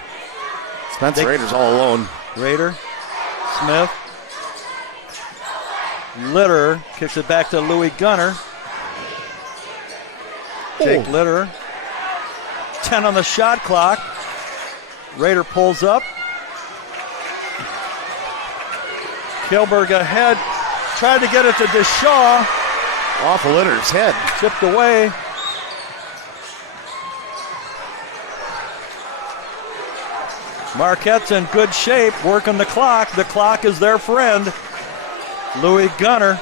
Spencer Rader's all alone. Rader, Smith, Litter kicks it back to Louis Gunner. Jake Oh. Litter. 10 on the shot clock. Rader pulls up. Kilberg ahead. Tried to get it to Deshaw. Off of Litter's head. Chipped away. Marquette's in good shape, working the clock. The clock is their friend. Louis Gunner.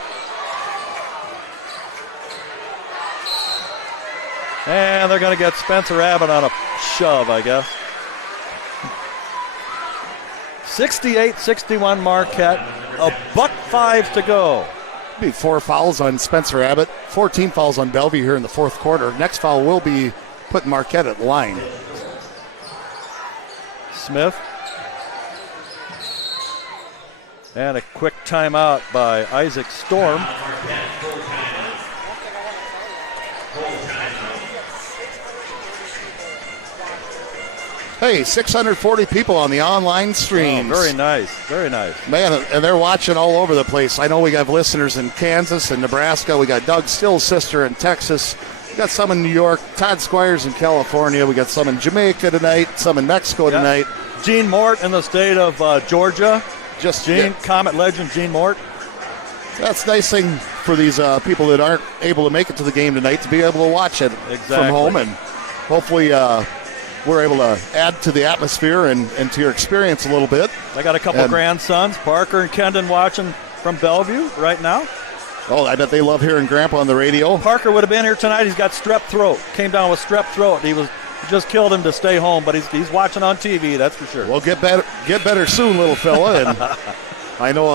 And they're going to get Spencer Abbott on a shove, I guess. 68-61 Marquette. $1:05 to go. Be 4 fouls on Spencer Abbott, 14 fouls on Bellevue here in the fourth quarter. Next foul will be putting Marquette at the line. Smith. And a quick timeout by Isaac Storm. Hey, 640 people on the online streams. Oh, very nice, very nice. Man, and they're watching all over the place. I know we have listeners in Kansas and Nebraska. We got Doug Still's sister in Texas. We got some in New York. Todd Squires in California. We got some in Jamaica tonight, some in Mexico tonight. Gene Mort in the state of Georgia. Just Gene, Comet legend Gene Mort. That's a nice thing for these people that aren't able to make it to the game tonight to be able to watch it from home. And hopefully we're able to add to the atmosphere and to your experience a little bit. I got a couple grandsons, Parker and Kendon, watching from Bellevue right now. Oh, I bet they love hearing Grandpa on the radio. Parker would have been here tonight. He's got strep throat. Came down with strep throat. He just killed him to stay home, but he's watching on TV, that's for sure. Well, get better soon, little fella. And I know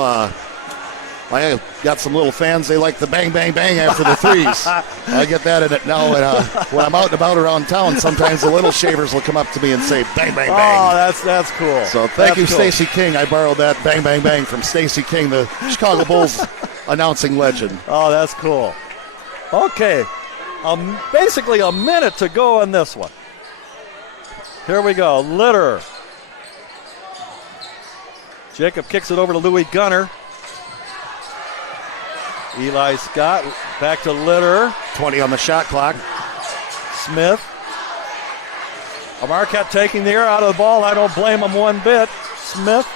I got some little fans. They like the bang, bang, bang after the threes. I get that in it now. And when I'm out and about around town, sometimes the little shavers will come up to me and say bang, bang, bang. Oh, that's cool. So thank you, cool. Stacy King. I borrowed that bang, bang, bang from Stacy King, the Chicago Bulls announcing legend. Oh, that's cool. Okay, basically a minute to go in this one. Here we go. Litter. Jacob kicks it over to Louis Gunner. Eli Scott back to Litter. 20 on the shot clock. Smith. Marquette taking the air out of the ball. I don't blame him one bit. Smith.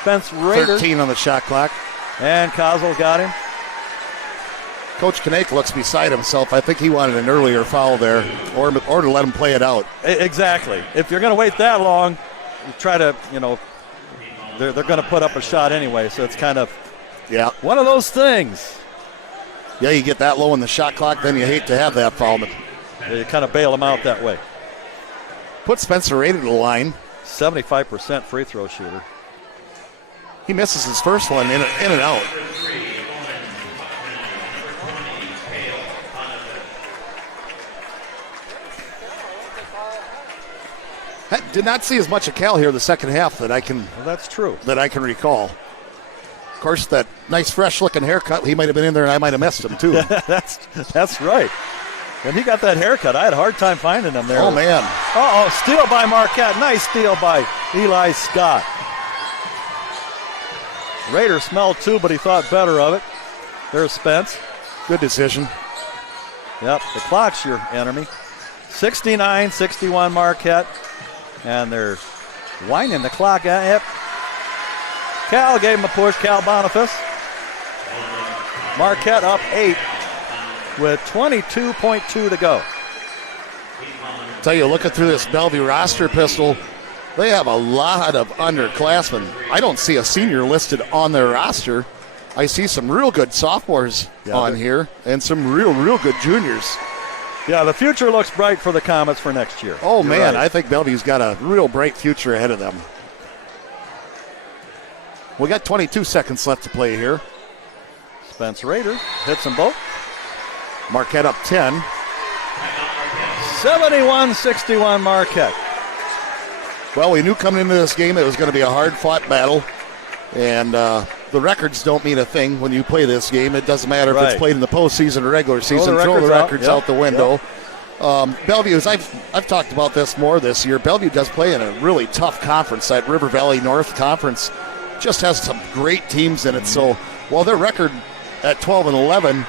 Spence Rader. 13 on the shot clock. And Kozol got him. Coach Kanake looks beside himself. I think he wanted an earlier foul there or to let him play it out. Exactly. If you're going to wait that long, you try to, they're going to put up a shot anyway. So it's kind of one of those things. Yeah, you get that low in the shot clock, then you hate to have that foul. But you kind of bail them out that way. Put Spencer Rader to the line. 75% free throw shooter. He misses his first one in and out. I did not see as much of Cal here the second half that I can. Well, that's true. That I can recall. Of course, that nice, fresh-looking haircut. He might have been in there, and I might have missed him too. that's right. When he got that haircut, I had a hard time finding him there. Oh man! Steal by Marquette. Nice steal by Eli Scott. Rader smelled too, but he thought better of it. There's Spence. Good decision. Yep, the clock's your enemy. 69-61 Marquette. And they're winding the clock. Yep. Cal gave him a push, Cal Boniface. Marquette up 8 with 22.2 to go. Tell you, looking through this Bellevue roster, Pistol, they have a lot of underclassmen. I don't see a senior listed on their roster. I see some real good sophomores on here and some real good juniors. Yeah, the future looks bright for the Comets for next year. Oh, You're man, right. I think Bellevue's got a real bright future ahead of them. We got 22 seconds left to play here. Spence Rader hits them both. Marquette up 10. 71-61 Marquette. Well, we knew coming into this game it was going to be a hard-fought battle, and the records don't mean a thing when you play this game. It doesn't matter if Right. it's played in the postseason or regular season. the Throw the records out. records Yep. out the window. Bellevue, as I've talked about this more this year, Bellevue does play in a really tough conference. That River Valley North Conference just has some great teams in it. So while their record at 12-11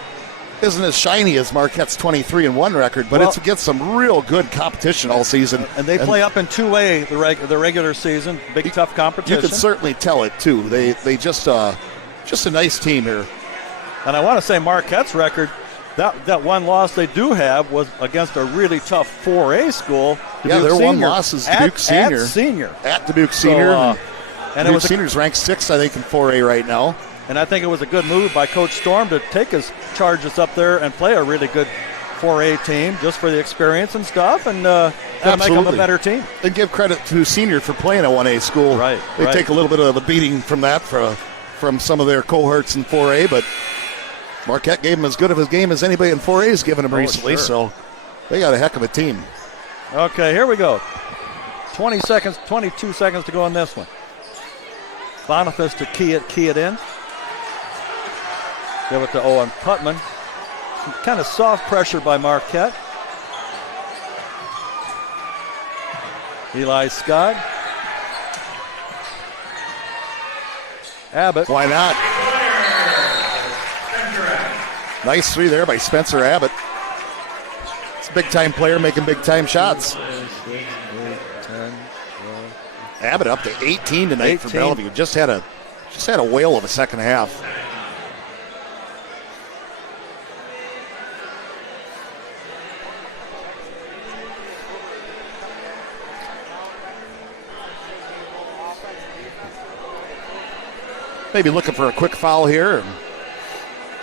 isn't as shiny as Marquette's 23-1 record, but it's against some real good competition all season. And they play up in 2A the regular season. Big, tough competition. You can certainly tell it, too. They just a nice team here. And I want to say Marquette's record, that one loss they do have was against a really tough 4A school. Yeah, Dubuque their one Senior, loss is Dubuque Senior. At Senior. At Dubuque Senior. and it Dubuque was Senior's ranked 6th, I think, in 4A right now. And I think it was a good move by Coach Storm to take his charges up there and play a really good 4A team just for the experience and stuff, and make them a better team. And give credit to Senior for playing at 1A school. Right. They take a little bit of the beating from that from some of their cohorts in 4A, but Marquette gave them as good of a game as anybody in 4A has given them recently, sure. so they got a heck of a team. Okay, here we go. 22 seconds to go on this one. Boniface to key it in. Give it to Owen Putman. Some kind of soft pressure by Marquette. Eli Scott. Abbott. Why not? Nice three there by Spencer Abbott. It's a big-time player making big-time shots. 10, 12. Abbott up to 18 tonight for 18. Bellevue. Just had a whale of a second half. Maybe looking for a quick foul here and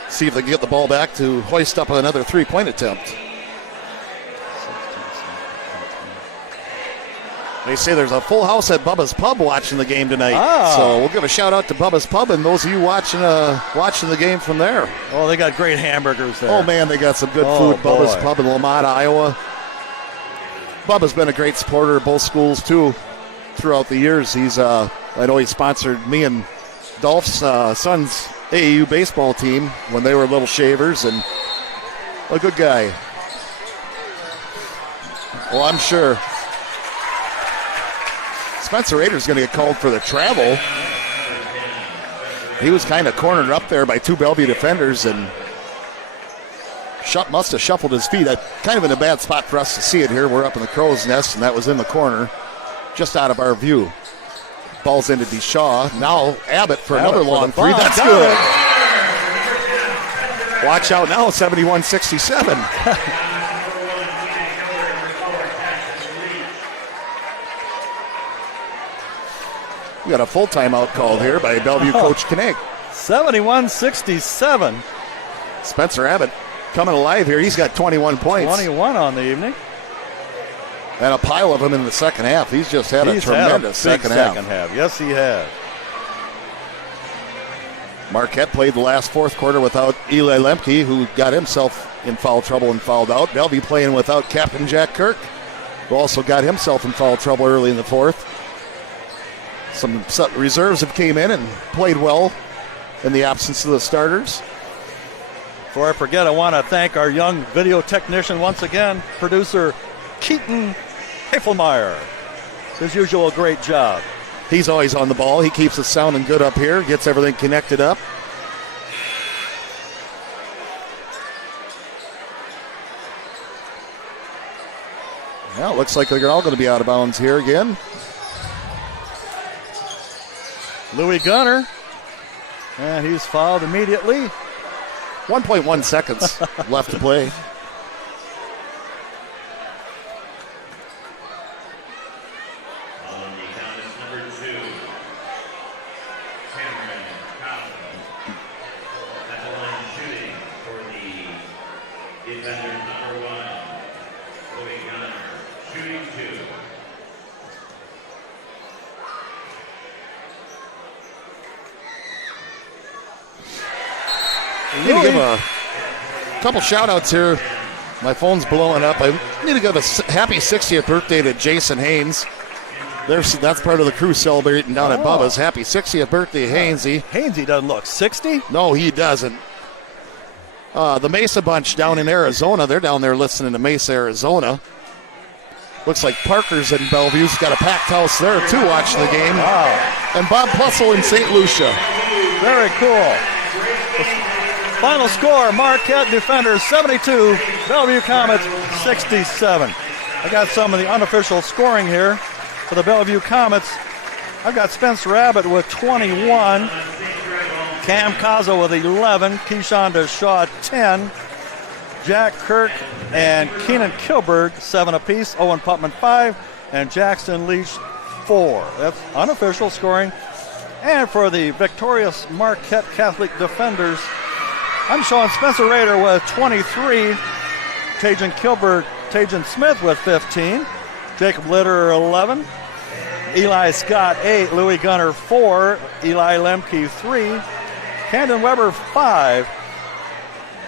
see if they can get the ball back to hoist up another three-point attempt. They say there's a full house at Bubba's Pub watching the game tonight. So we'll give a shout out to Bubba's Pub and those of you watching the game from there. Oh, they got great hamburgers there. Oh, man, they got some good food. Bubba's Pub in Lamont, Iowa. Bubba's been a great supporter of both schools, too, throughout the years. I know he sponsored me and Dolph's son's AAU baseball team when they were little shavers, and a good guy. Well, I'm sure Spencer Rader's going to get called for the travel. He was kind of cornered up there by two Bellevue defenders and must have shuffled his feet. Kind of in a bad spot for us to see it here. We're up in the crow's nest, and that was in the corner, just out of our view. Ball's into DeShaw. Now Abbott for another long three. That's good. Watch out now, 71-67. We got a full timeout called here by Bellevue coach Kinnick. 71-67. Spencer Abbott coming alive here. He's got 21 points. 21 on the evening. And a pile of them in the second half. He's just had a tremendous second half. Yes, he has. Marquette played the last fourth quarter without Eli Lemke, who got himself in foul trouble and fouled out. Bellevue playing without Captain Jack Kirk, who also got himself in foul trouble early in the fourth. Some reserves have came in and played well in the absence of the starters. Before I forget, I want to thank our young video technician once again, producer Keaton Hafelmeyer. As usual, great job. He's always on the ball. He keeps us sounding good up here, gets everything connected up. Well, it looks like they're all going to be out of bounds here again. Louis Gunner, and he's fouled immediately. 1.1 seconds left to play. On the count is number 2, Cameron Cotton. At the line shooting for the defenders, number 1, Louis Gunner, shooting 2. I need to give a couple shout-outs here. My phone's blowing up. I need to give a happy 60th birthday to Jason Haynes. That's part of the crew celebrating down at Bubba's. Happy 60th birthday, Hainsey. Hainsey doesn't look 60. No, he doesn't. The Mesa bunch down in Arizona, they're down there listening to Mesa, Arizona. Looks like Parker's in Bellevue's got a packed house there, too, watching the game. Wow. And Bob Plussel in St. Lucia. Very cool. Final score, Marquette Defenders 72, Bellevue Comets 67. I got some of the unofficial scoring here for the Bellevue Comets. I've got Spencer Abbott with 21, Cam Kaza with 11, Keyshawn DeShaw 10, Jack Kirk and Keenan Kilberg 7 apiece, Owen Putman 5, and Jackson Leach 4. That's unofficial scoring. And for the victorious Marquette Catholic Defenders, I'm showing Spencer Rader with 23, Tajan Smith with 15, Jacob Litter 11, Eli Scott 8, Louis Gunner 4, Eli Lemke 3, Camden Weber 5,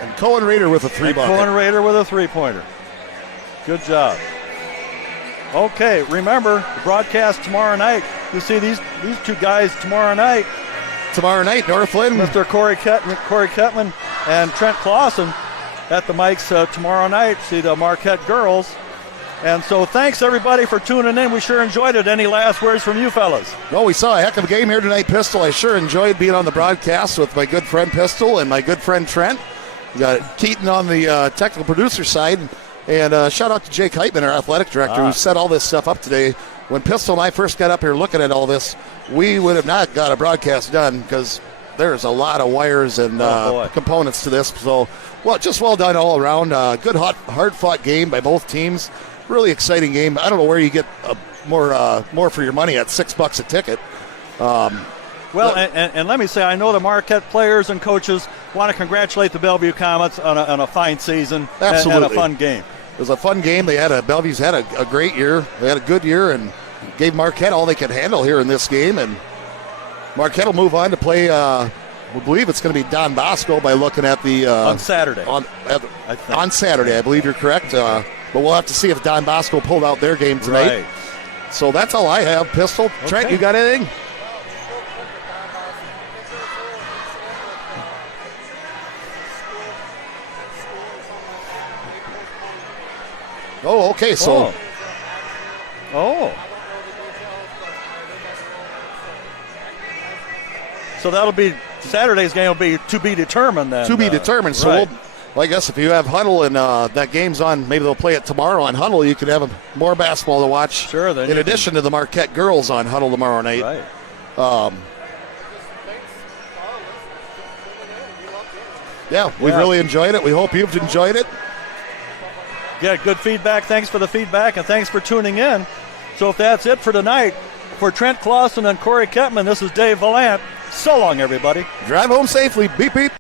and Cohen Rader with a 3-bucket. Cohen Rader with a 3-pointer. Good job. Okay, remember, the broadcast tomorrow night. You see these two guys tomorrow night. Tomorrow night, Northland. Mr. Corey Kettman and Trent Clausen at the mics tomorrow night. See the Marquette girls. And so thanks, everybody, for tuning in. We sure enjoyed it. Any last words from you fellas? Well, we saw a heck of a game here tonight, Pistol. I sure enjoyed being on the broadcast with my good friend Pistol and my good friend Trent. We got Keaton on the technical producer side. And shout out to Jake Heitman, our athletic director, who set all this stuff up today. When Pistol and I first got up here looking at all this, we would have not got a broadcast done because there's a lot of wires and components to this. So, well, just well done all around. Good, hard-fought game by both teams. Really exciting game. I don't know where you get more for your money at $6 a ticket. Well, and let me say, I know the Marquette players and coaches want to congratulate the Bellevue Comets on a fine season. Absolutely. And a fun game. It was a fun game. Bellevue's had a great year. They had a good year and gave Marquette all they could handle here in this game. And Marquette will move on to play, we believe it's going to be Don Bosco by looking at the... on Saturday. On Saturday, I believe you're correct. But we'll have to see if Don Bosco pulled out their game tonight. Right. So that's all I have. Pistol. Okay. Trent, you got anything? Oh, okay, so... So that'll be... Saturday's game will be to be determined then. To be determined. So right. I guess if you have Huddle and that game's on, maybe they'll play it tomorrow on Huddle, you could have more basketball to watch. Sure. Then in addition to the Marquette girls on Huddle tomorrow night. Right. We've really enjoyed it. We hope you've enjoyed it. Yeah, good feedback. Thanks for the feedback, and thanks for tuning in. So if that's it for tonight, for Trent Clausen and Corey Kettman, this is Dave Valant. So long, everybody. Drive home safely. Beep, beep.